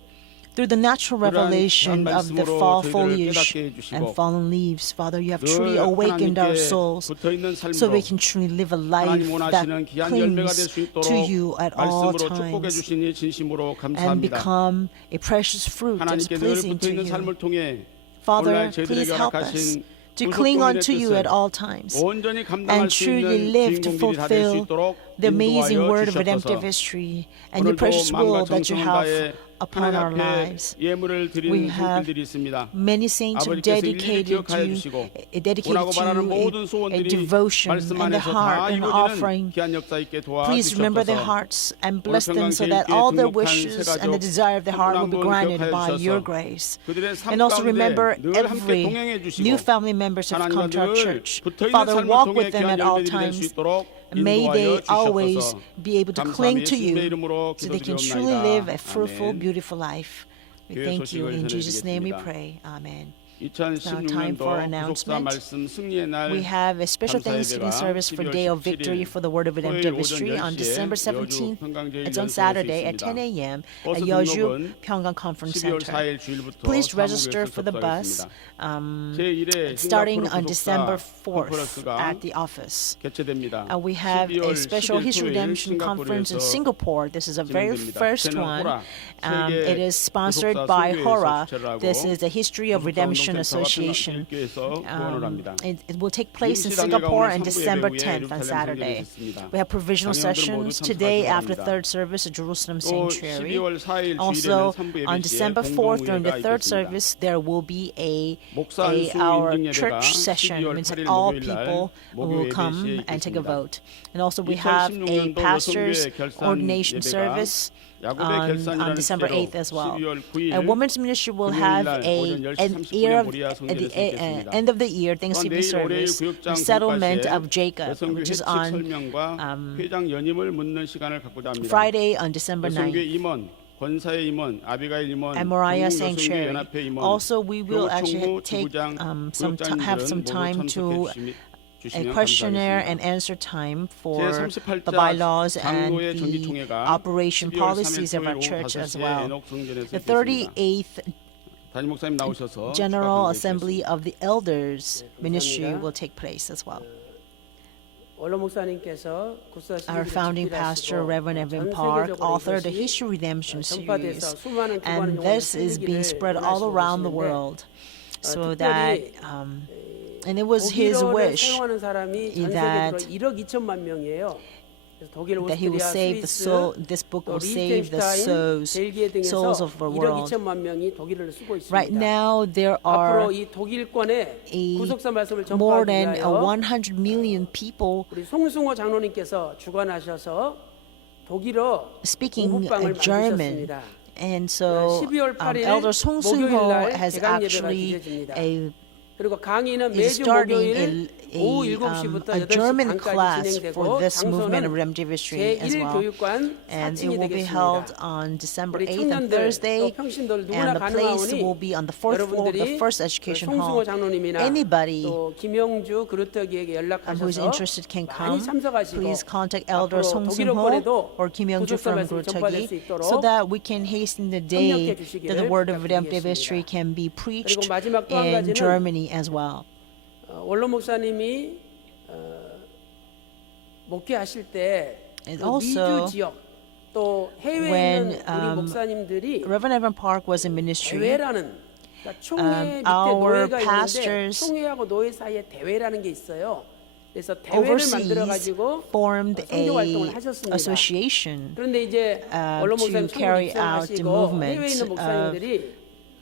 Through the natural 그러한 revelation of the 말씀으로 fall 저희들을 foliage 깨닫게 해주시고 and fallen leaves, Father, you have truly 늘 awakened our 하나님께 souls 붙어있는 so 삶으로 we can truly live a life 하나님 that 원하시는 귀한 열매가 될 clings 수 있도록 to you at all 말씀으로 축복해 times 주시니 진심으로 and 감사합니다. become a precious fruit that is 하나님께 늘 pleasing to 붙어있는 you. 삶을 통해 Father, 오늘날 저희들에게 please help us 허락하신 to cling 구속주님의 unto you at 뜻을 all times 온전히 감당할 and 수 truly 있는 live to 주인공들이 다 될 수 fulfill 있도록 the amazing 인도하여 word of redemptive 주셨소서. history and your 오늘도 precious 마음과 will that you 정성을 have 다해 upon our 하나님 앞에 lives. 예물을 드린 We have 손길들이 있습니다. Many saints have 아버지께서 일일이 dedicated 기억하여 you, 주시고 dedicated 원하고 바라는 to 모든 a 소원들이 devotion 말씀 and a 안에서 다 heart and offering. 이루어지는 귀한 역사 있게 Please remember their 도와주셨소서. hearts and 오늘 bless them so that 평강제일교회 all their 등록한 wishes 새 and the 가족 desire of their heart will be 한 분 granted 기억하여 by 주셔서 your grace. 그들의 삶 And also 가운데 remember 늘 함께 every 동행해 new 주시고 family members who have come to our 하나님과 늘 church. 붙어있는 Father, 삶을 walk 통해 with them 귀한 at all 열매들이 될 수 times. 있도록 May they 인도하여 always 주시옵소서. be able to cling 감사함이 to 예수님의 you 이름으로 so they can truly 기도드리옵나이다. live a fruitful, 아멘. beautiful life. We 교회 thank you. 소식을 In Jesus' name we 전해드리겠습니다. pray. Amen. 2016년도 for 구속사 announcement. 말씀 승리의 날 We have a special 감사 Thanksgiving 예배가 service for 12월 Day of 17일 Victory for the Word of Redemptive 토요일 오전 History on 10시에 December 여주 17th. 평강제일 It's on 연수원에서 Saturday at 있습니다. 10 a.m. 버스 at Yeoju 등록은 Pyeonggang Conference 12월 Center. 4일 주일부터 Please 사무국에서 register for the bus 접수하겠습니다. 제1회 starting 싱가포르 on December 구속사 4th 컨퍼런스가 at the office. 개최됩니다. We have 12월 a special 10일 History 토요일 Redemption Conference in 싱가포르에서 Singapore. This is a very 진행됩니다. first 주체는 one. 호라, It 세계 is sponsored 구속사 by 선교회에서 HORA. 주최를 하고 This is the History of 구속사 Redemption 운동센터와 Association. 평강제일교회에서 후원을 합니다. It will take place in 임시 Singapore 당회가 on 오늘 December 3부 10th 예배 on 후에 Saturday. 있습니다. We have provisional 장애인들 모두 sessions today 참석하시기 after 바랍니다. third service at Jerusalem 또 Sanctuary. 12월 4일 Also, 주일에는 3부 예배 on 시에 December 4th during the 공동의회가 third 있겠습니다. service, there will be 목사 안수 our 인증 예배가 church session. 12월 Means 8일 all 목요일 날 people 목요 will 예배 come 시에 and take a 있겠습니다. vote. And also we have a 2016년도 pastor's 여성교회 결산 ordination 예배가 service 야곱의 on 결산이라는 December 주제로 8th as well. 12월 9일 And women's ministry will 금요일 have 날 오전 10시 an 30분에 year of, 모리아 at 성전에서 the 있겠습니다. end of the year Thanksgiving 내일 월요일 service, 구역장 the settlement 공파시에 of Jacob, 여성교 which is 회칙 on 설명과 회장 연임을 묻는 시간을 갖고자 합니다. Friday on December 여성교 9th. 임원, 권사의 임원, 아비가일 임원, And Moriah 여성교 Sanctuary. 연합회 임원, Also, we will 교총무, actually take 지부장, have some 구역장님들은 time 모두 to 참석해 a 주시면 questionnaire 감사하겠습니다. and answer time for 제38자 the bylaws and 장로회 the 정기총회가 operation 12월 3일 policies of our 토요일 오후 church as 5시에 well. 에녹 성전에서 The 있겠습니다. 38th 담임 목사님 나오셔서 General 축하 Assembly 드리겠습니다. of the Elders Ministry will take place as well. 원로 목사님께서 구사 Our founding pastor, Reverend Evan Park, authored the History Redemption series, and this is being spread all around the world. So that, and it was his wish 사용하는 사람이 전 that 세계적으로 1억 2천만 명이에요. 그래서 독일, that he will 오스트리아, save the soul. This book will save the 벨기에 souls 등에서 of the 1억 world. 2천만 명이 독일어를 쓰고 있습니다. Right now, there 앞으로 are 이 독일권에 구속사 말씀을 more 전파하기 than 위하여 100 million people 우리 송승호 장로님께서 주관하셔서 독일어 speaking 공부방을 German. 만드셨습니다. And so 12월 8일 Elder Song Seung-ho 목요일 날 has 개강 예배가 actually 기재됩니다. 그리고 강의는 is 매주 starting 목요일 오후 7시부터 a 8시 German 반까지 class for 진행되고 this movement of 장소는 Redemptive History as well. 제1교육관 And it 4층이 will be held 되겠습니다. on December 우리 8th and 청년들 Thursday, 또 평신도들 누구나 and the place 가능하오니 will be on the fourth floor of the 여러분들이 first education 송승호 hall. 장로님이나 Anybody 또 김영주 그루터기에게 who is 연락하셔서 interested can 많이 come. 참석하시고 Please contact Elder 앞으로 Song 독일어권에도 Seung-ho or Kim Young-ju 구속사 from 말씀을 전파될 수 Gurcheogi, 있도록 so that we can hasten the day 협력해 that the 주시기를 word of redemptive history 부탁드리겠습니다. can be preached 그리고 마지막 또한 in 가지는 Germany as well. 원로 목사님이 목회하실 때 And 그 also, 미주 지역 또 해외에 when, 있는 우리 목사님들이 Reverend Evan Park was in ministry. 대회라는 그러니까 총회 밑에 our 노회가 있는데 pastors 총회하고 노회 사이에 대회라는 게 있어요. 그래서 대회를 만들어 overseas 가지고 formed 선교 활동을 a 하셨습니다. association 그런데 이제 원로 to 목사님 carry 총회 out the 입성하시고 movement 해외에 있는 of 목사님들이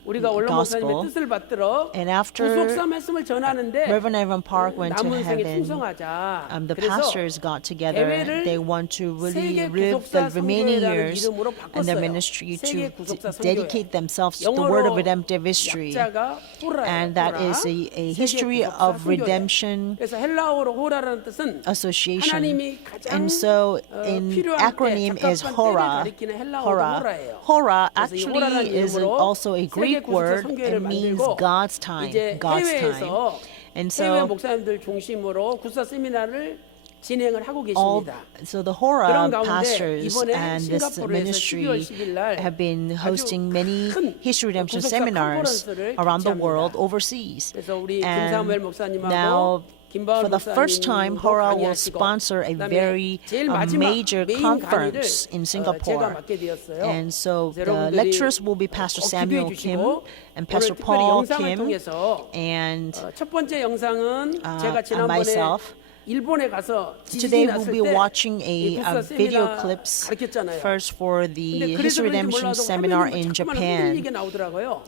우리가 원로 목사님의 gospel. 뜻을 받들어 And after 구속사 말씀을 전하는데 Reverend Evan Park went to 남은 생에 heaven, 충성하자. the 그래서 pastors got together. 대회를 They want to really 세계 live the 구속사 remaining 선교회라는 years 이름으로 in their 바꿨어요. ministry 세계 to 구속사 선교회. dedicate themselves to the word of 영어로 redemptive history. 약자가 호라예요. And that 호라. is a 세계 history 구속사 of 선교회. redemption 그래서 헬라어로 호라라는 뜻은 association. 하나님이 가장 And so in 필요한 acronym 때 is 적합한 때를 HORA. 가리키는 헬라어도 HORA. 호라예요. HORA 그래서 이 호라라는 actually is 이름으로 also a 세계 Greek 구속사 word. 선교회를 It means 만들고 God's time. 이제 God's time. 해외에서 And 해외 so 목사님들 중심으로 구사 세미나를 진행을 하고 all, 계십니다. so the Hora 그런 가운데 pastors 이번에 and this 싱가포르에서 ministry 12월 10일 날 have been hosting many 큰 history redemption 구속사 seminars 컨퍼런스를 around the 개최합니다. world overseas. 그래서 우리 And 김사무엘 목사님하고 now, 김바울 for the first time, 목사님도 Hora will 강의하시고 sponsor a 그다음에 very 제일 마지막 major 메인 conference 강의를 in 제가 Singapore. 맡게 되었어요. And so 그래서 the 여러분들이 lecturers will be Pastor 꼭 Samuel 기도해 Kim 주시고 and 오늘 Pastor 특별히 Paul 영상을 Kim 통해서 and 첫 번째 영상은 제가 and 지난번에 myself. 일본에 가서 지진이 Today we'll 났을 be 때 watching 이 a 구사 video 세미나 clips 가르쳤잖아요. first for 근데 the 그래서 History 그런지 Redemption 몰라도 seminar 화면이 in 자꾸만 Japan. 흔들리게 나오더라고요.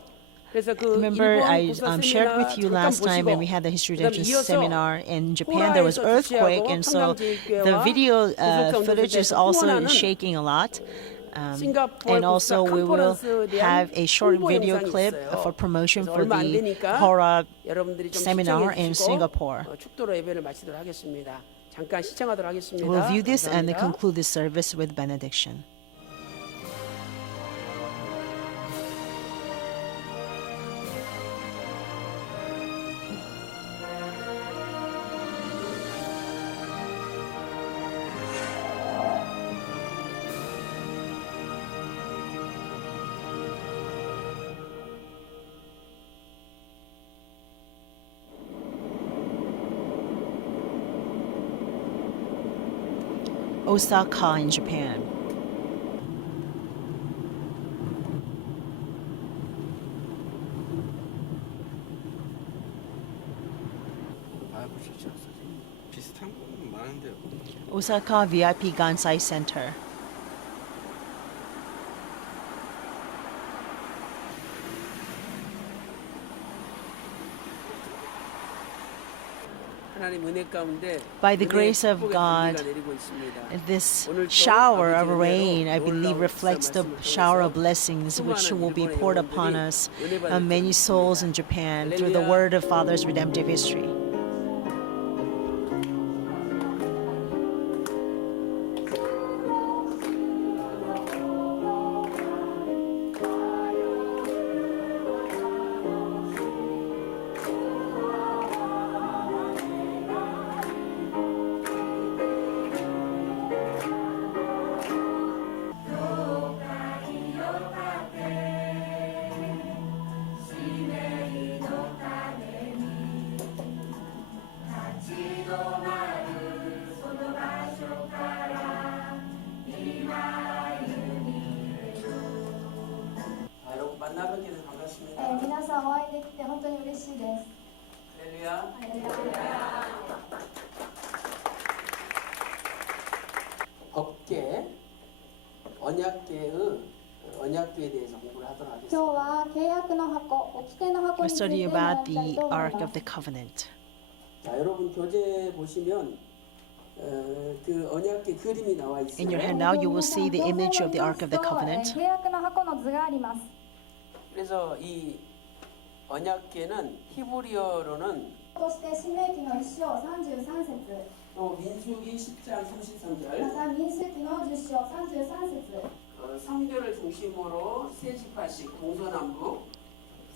그래서 그 Remember, 일본 I 구사 shared 세미나 with you 잠깐 last time when 보시고 we had the History 그다음에 Redemption 이어서 seminar in Japan. There was 호라에서 earthquake, 주치하고 and so the 평강제일교회와 video 구속사 footage is 운동선에서 also 후원하는 shaking a lot. 싱가포르 And also 구속사 we will 컨퍼런스에 대한 have a short 홍보 video 영상이 clip 있어요. for promotion 그래서 for 얼마 안 the 되니까 Hora 여러분들이 좀 seminar 시청해 in 주시고 Singapore. 축도로 예배를 마치도록 하겠습니다. 잠깐 시청하도록 하겠습니다. We'll view this and 감사합니다. conclude this service with benediction. Osaka in Japan. 비슷한 건 많은데요. Osaka VIP Gansai Center. 하나님 은혜 가운데 By the 은혜의 grace of 축복의 God, 단비가 내리고 있습니다. This 오늘도 shower of 아버지 rain, I 은혜로 believe, 놀라운 reflects the 말씀을 shower of 통해서 blessings which 수많은 will be 일본의 poured upon 영혼들이 us, 은혜 받을 many 줄 souls in 믿습니다. Japan through the 할렐루야. word of Father's redemptive history. いできて本当に嬉しいです。 할렐루야. 법계, 언약궤에 대해서 공부를 하도록 今日 하겠습니다. は契約の箱、掟の箱 We'll について study 学 about びたい the と思い Ark ま of す the Covenant. 자, 여러분 교재 보시면 그 언약궤 그림이 나와 있어요. In your hand now, you will see the image of the Ark of the 契 Covenant. 約の箱の図があります。 그래서 이 언약궤는 히브리어로는 そして新明記の1章33節 또 민수기 10장 33절 また民数記の10章33節 성교를 중심으로 세 지파씩 동서남북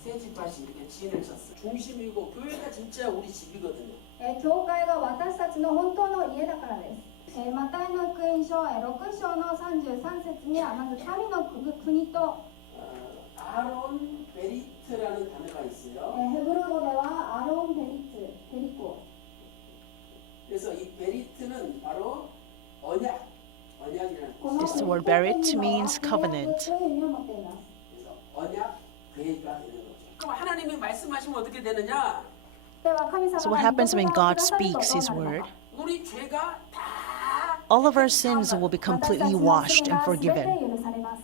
세 지파씩 이렇게 진을 쳤어요. 중심이고 교회가 진짜 우리 집이거든요. 教会が私たちの本当の家だからです。マタイの福音書6章の33節にはまず神の国と 아론 베리트라는 단어가 있어요. ヘブル語ではアロン・ベリコ 그래서 이 베리트는 바로 언약이라는 この This word berit means covenant. という意味を持っています。 그래서 언약 괴가 되는 거죠. 그럼 하나님이 말씀하시면 어떻게 되느냐? では神様 So が what happens when 御言葉を God くださると speaks His どうなる word? のか 우리 죄가 다 All of our sins will be completely washed and 私たちの罪が forgiven. 全て許されます。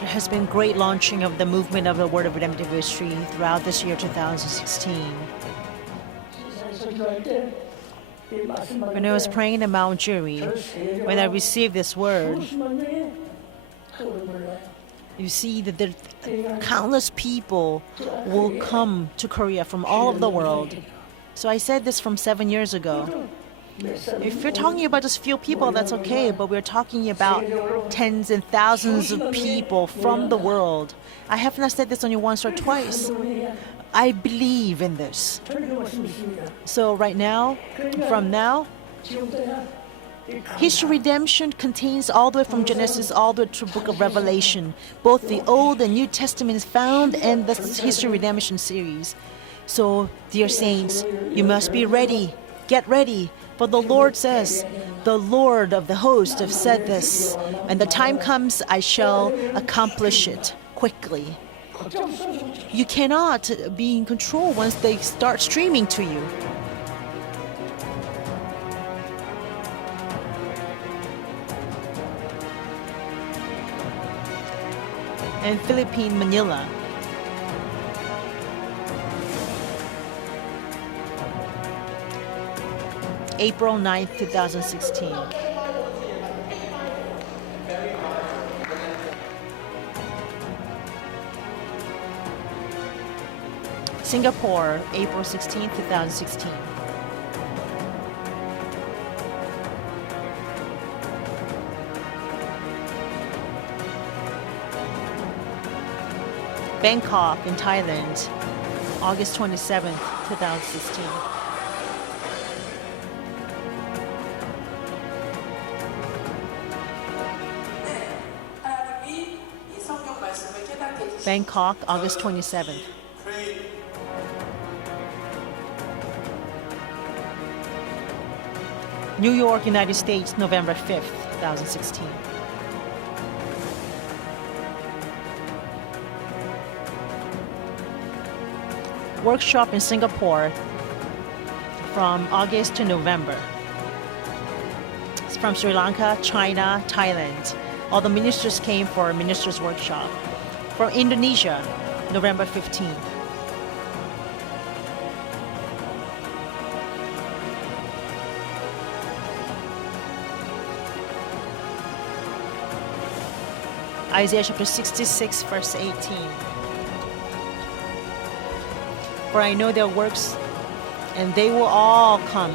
There has been great launching of the movement of the Word of Redemptive Ministry throughout this year 2016. When I was praying in Mount Jury, when I received this word, you see that there countless people will come to Korea from all over the world. So I said this from 7 years ago. If you're talking about just few people, that's okay, but we're talking about tens and thousands of people from the world. I have not said this only once or twice. I believe in this. So right now, from now, History Redemption contains all the way from Genesis all the way to the book of Revelation. Both the Old and New Testament is found in the History Redemption series. So, dear saints, you must be ready. Get ready. For the Lord says, the Lord of the host have said this. When the time comes, I shall accomplish it quickly. You cannot be in control once they start streaming to you. In Philippine Manila, April 9th, 2016. Singapore, April 16th, 2016. Bangkok in Thailand, August 27th, 2016. 하나님이 이 성경 말씀을 깨닫게 해주시고 Bangkok, August 27th. New York, United States, November 5th, 2016. Workshop in Singapore from August to November. It's from Sri Lanka, China, Thailand. All the ministers came for a ministers' workshop. From Indonesia, November 15th. Isaiah chapter 66, verse 18. For I know their works, and they will all come.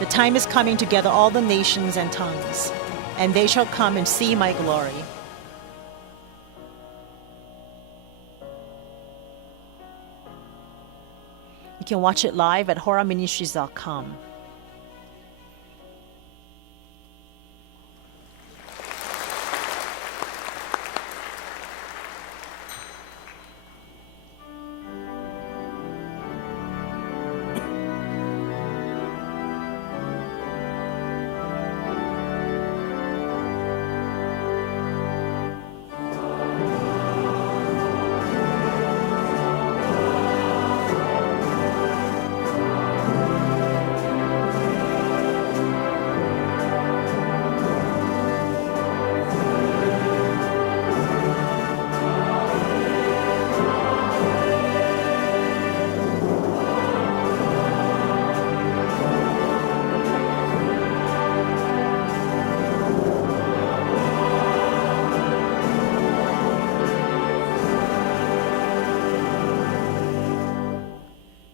The time is coming to gather all the nations and tongues, and they shall come and see my glory. You can watch it live at horaministries.com.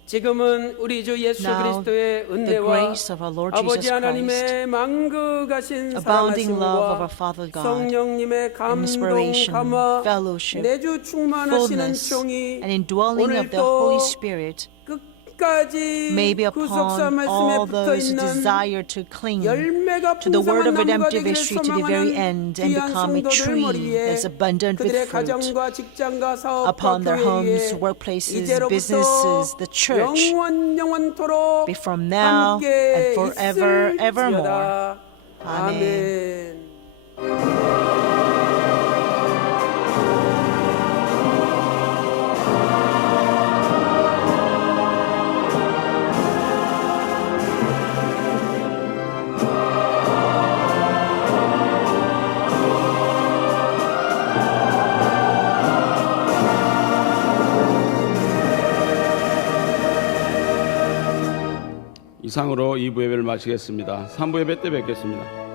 지금은 우리 주 예수 Now, 그리스도의 the 은혜와 grace of our Lord Jesus 아버지 Christ, 하나님의 만극하신 abounding love of our 사랑하심과 Father God, 성령님의 감동, inspiration, 감화, fellowship, 내주 충만하시는 fullness, 총이 and indwelling of the Holy 오늘도 Spirit 끝까지 may be 구속사 upon all 말씀에 those who 붙어있는 desire to cling 열매가 to the word 풍성한 of 나무가 redemptive 되기를 history to the very 소망하는 end and 귀한 become a 성도들 tree 머리에 that's abundant with 그들의 fruit 가정과 직장과 사업과 upon their homes, 교회에 workplaces, 이제로부터 businesses, the church, 영원토록 be from now and 함께 forever, evermore. 있을지어다. Amen. 아멘. 이상으로 2부 예배를 마치겠습니다. 3부 예배 때 뵙겠습니다.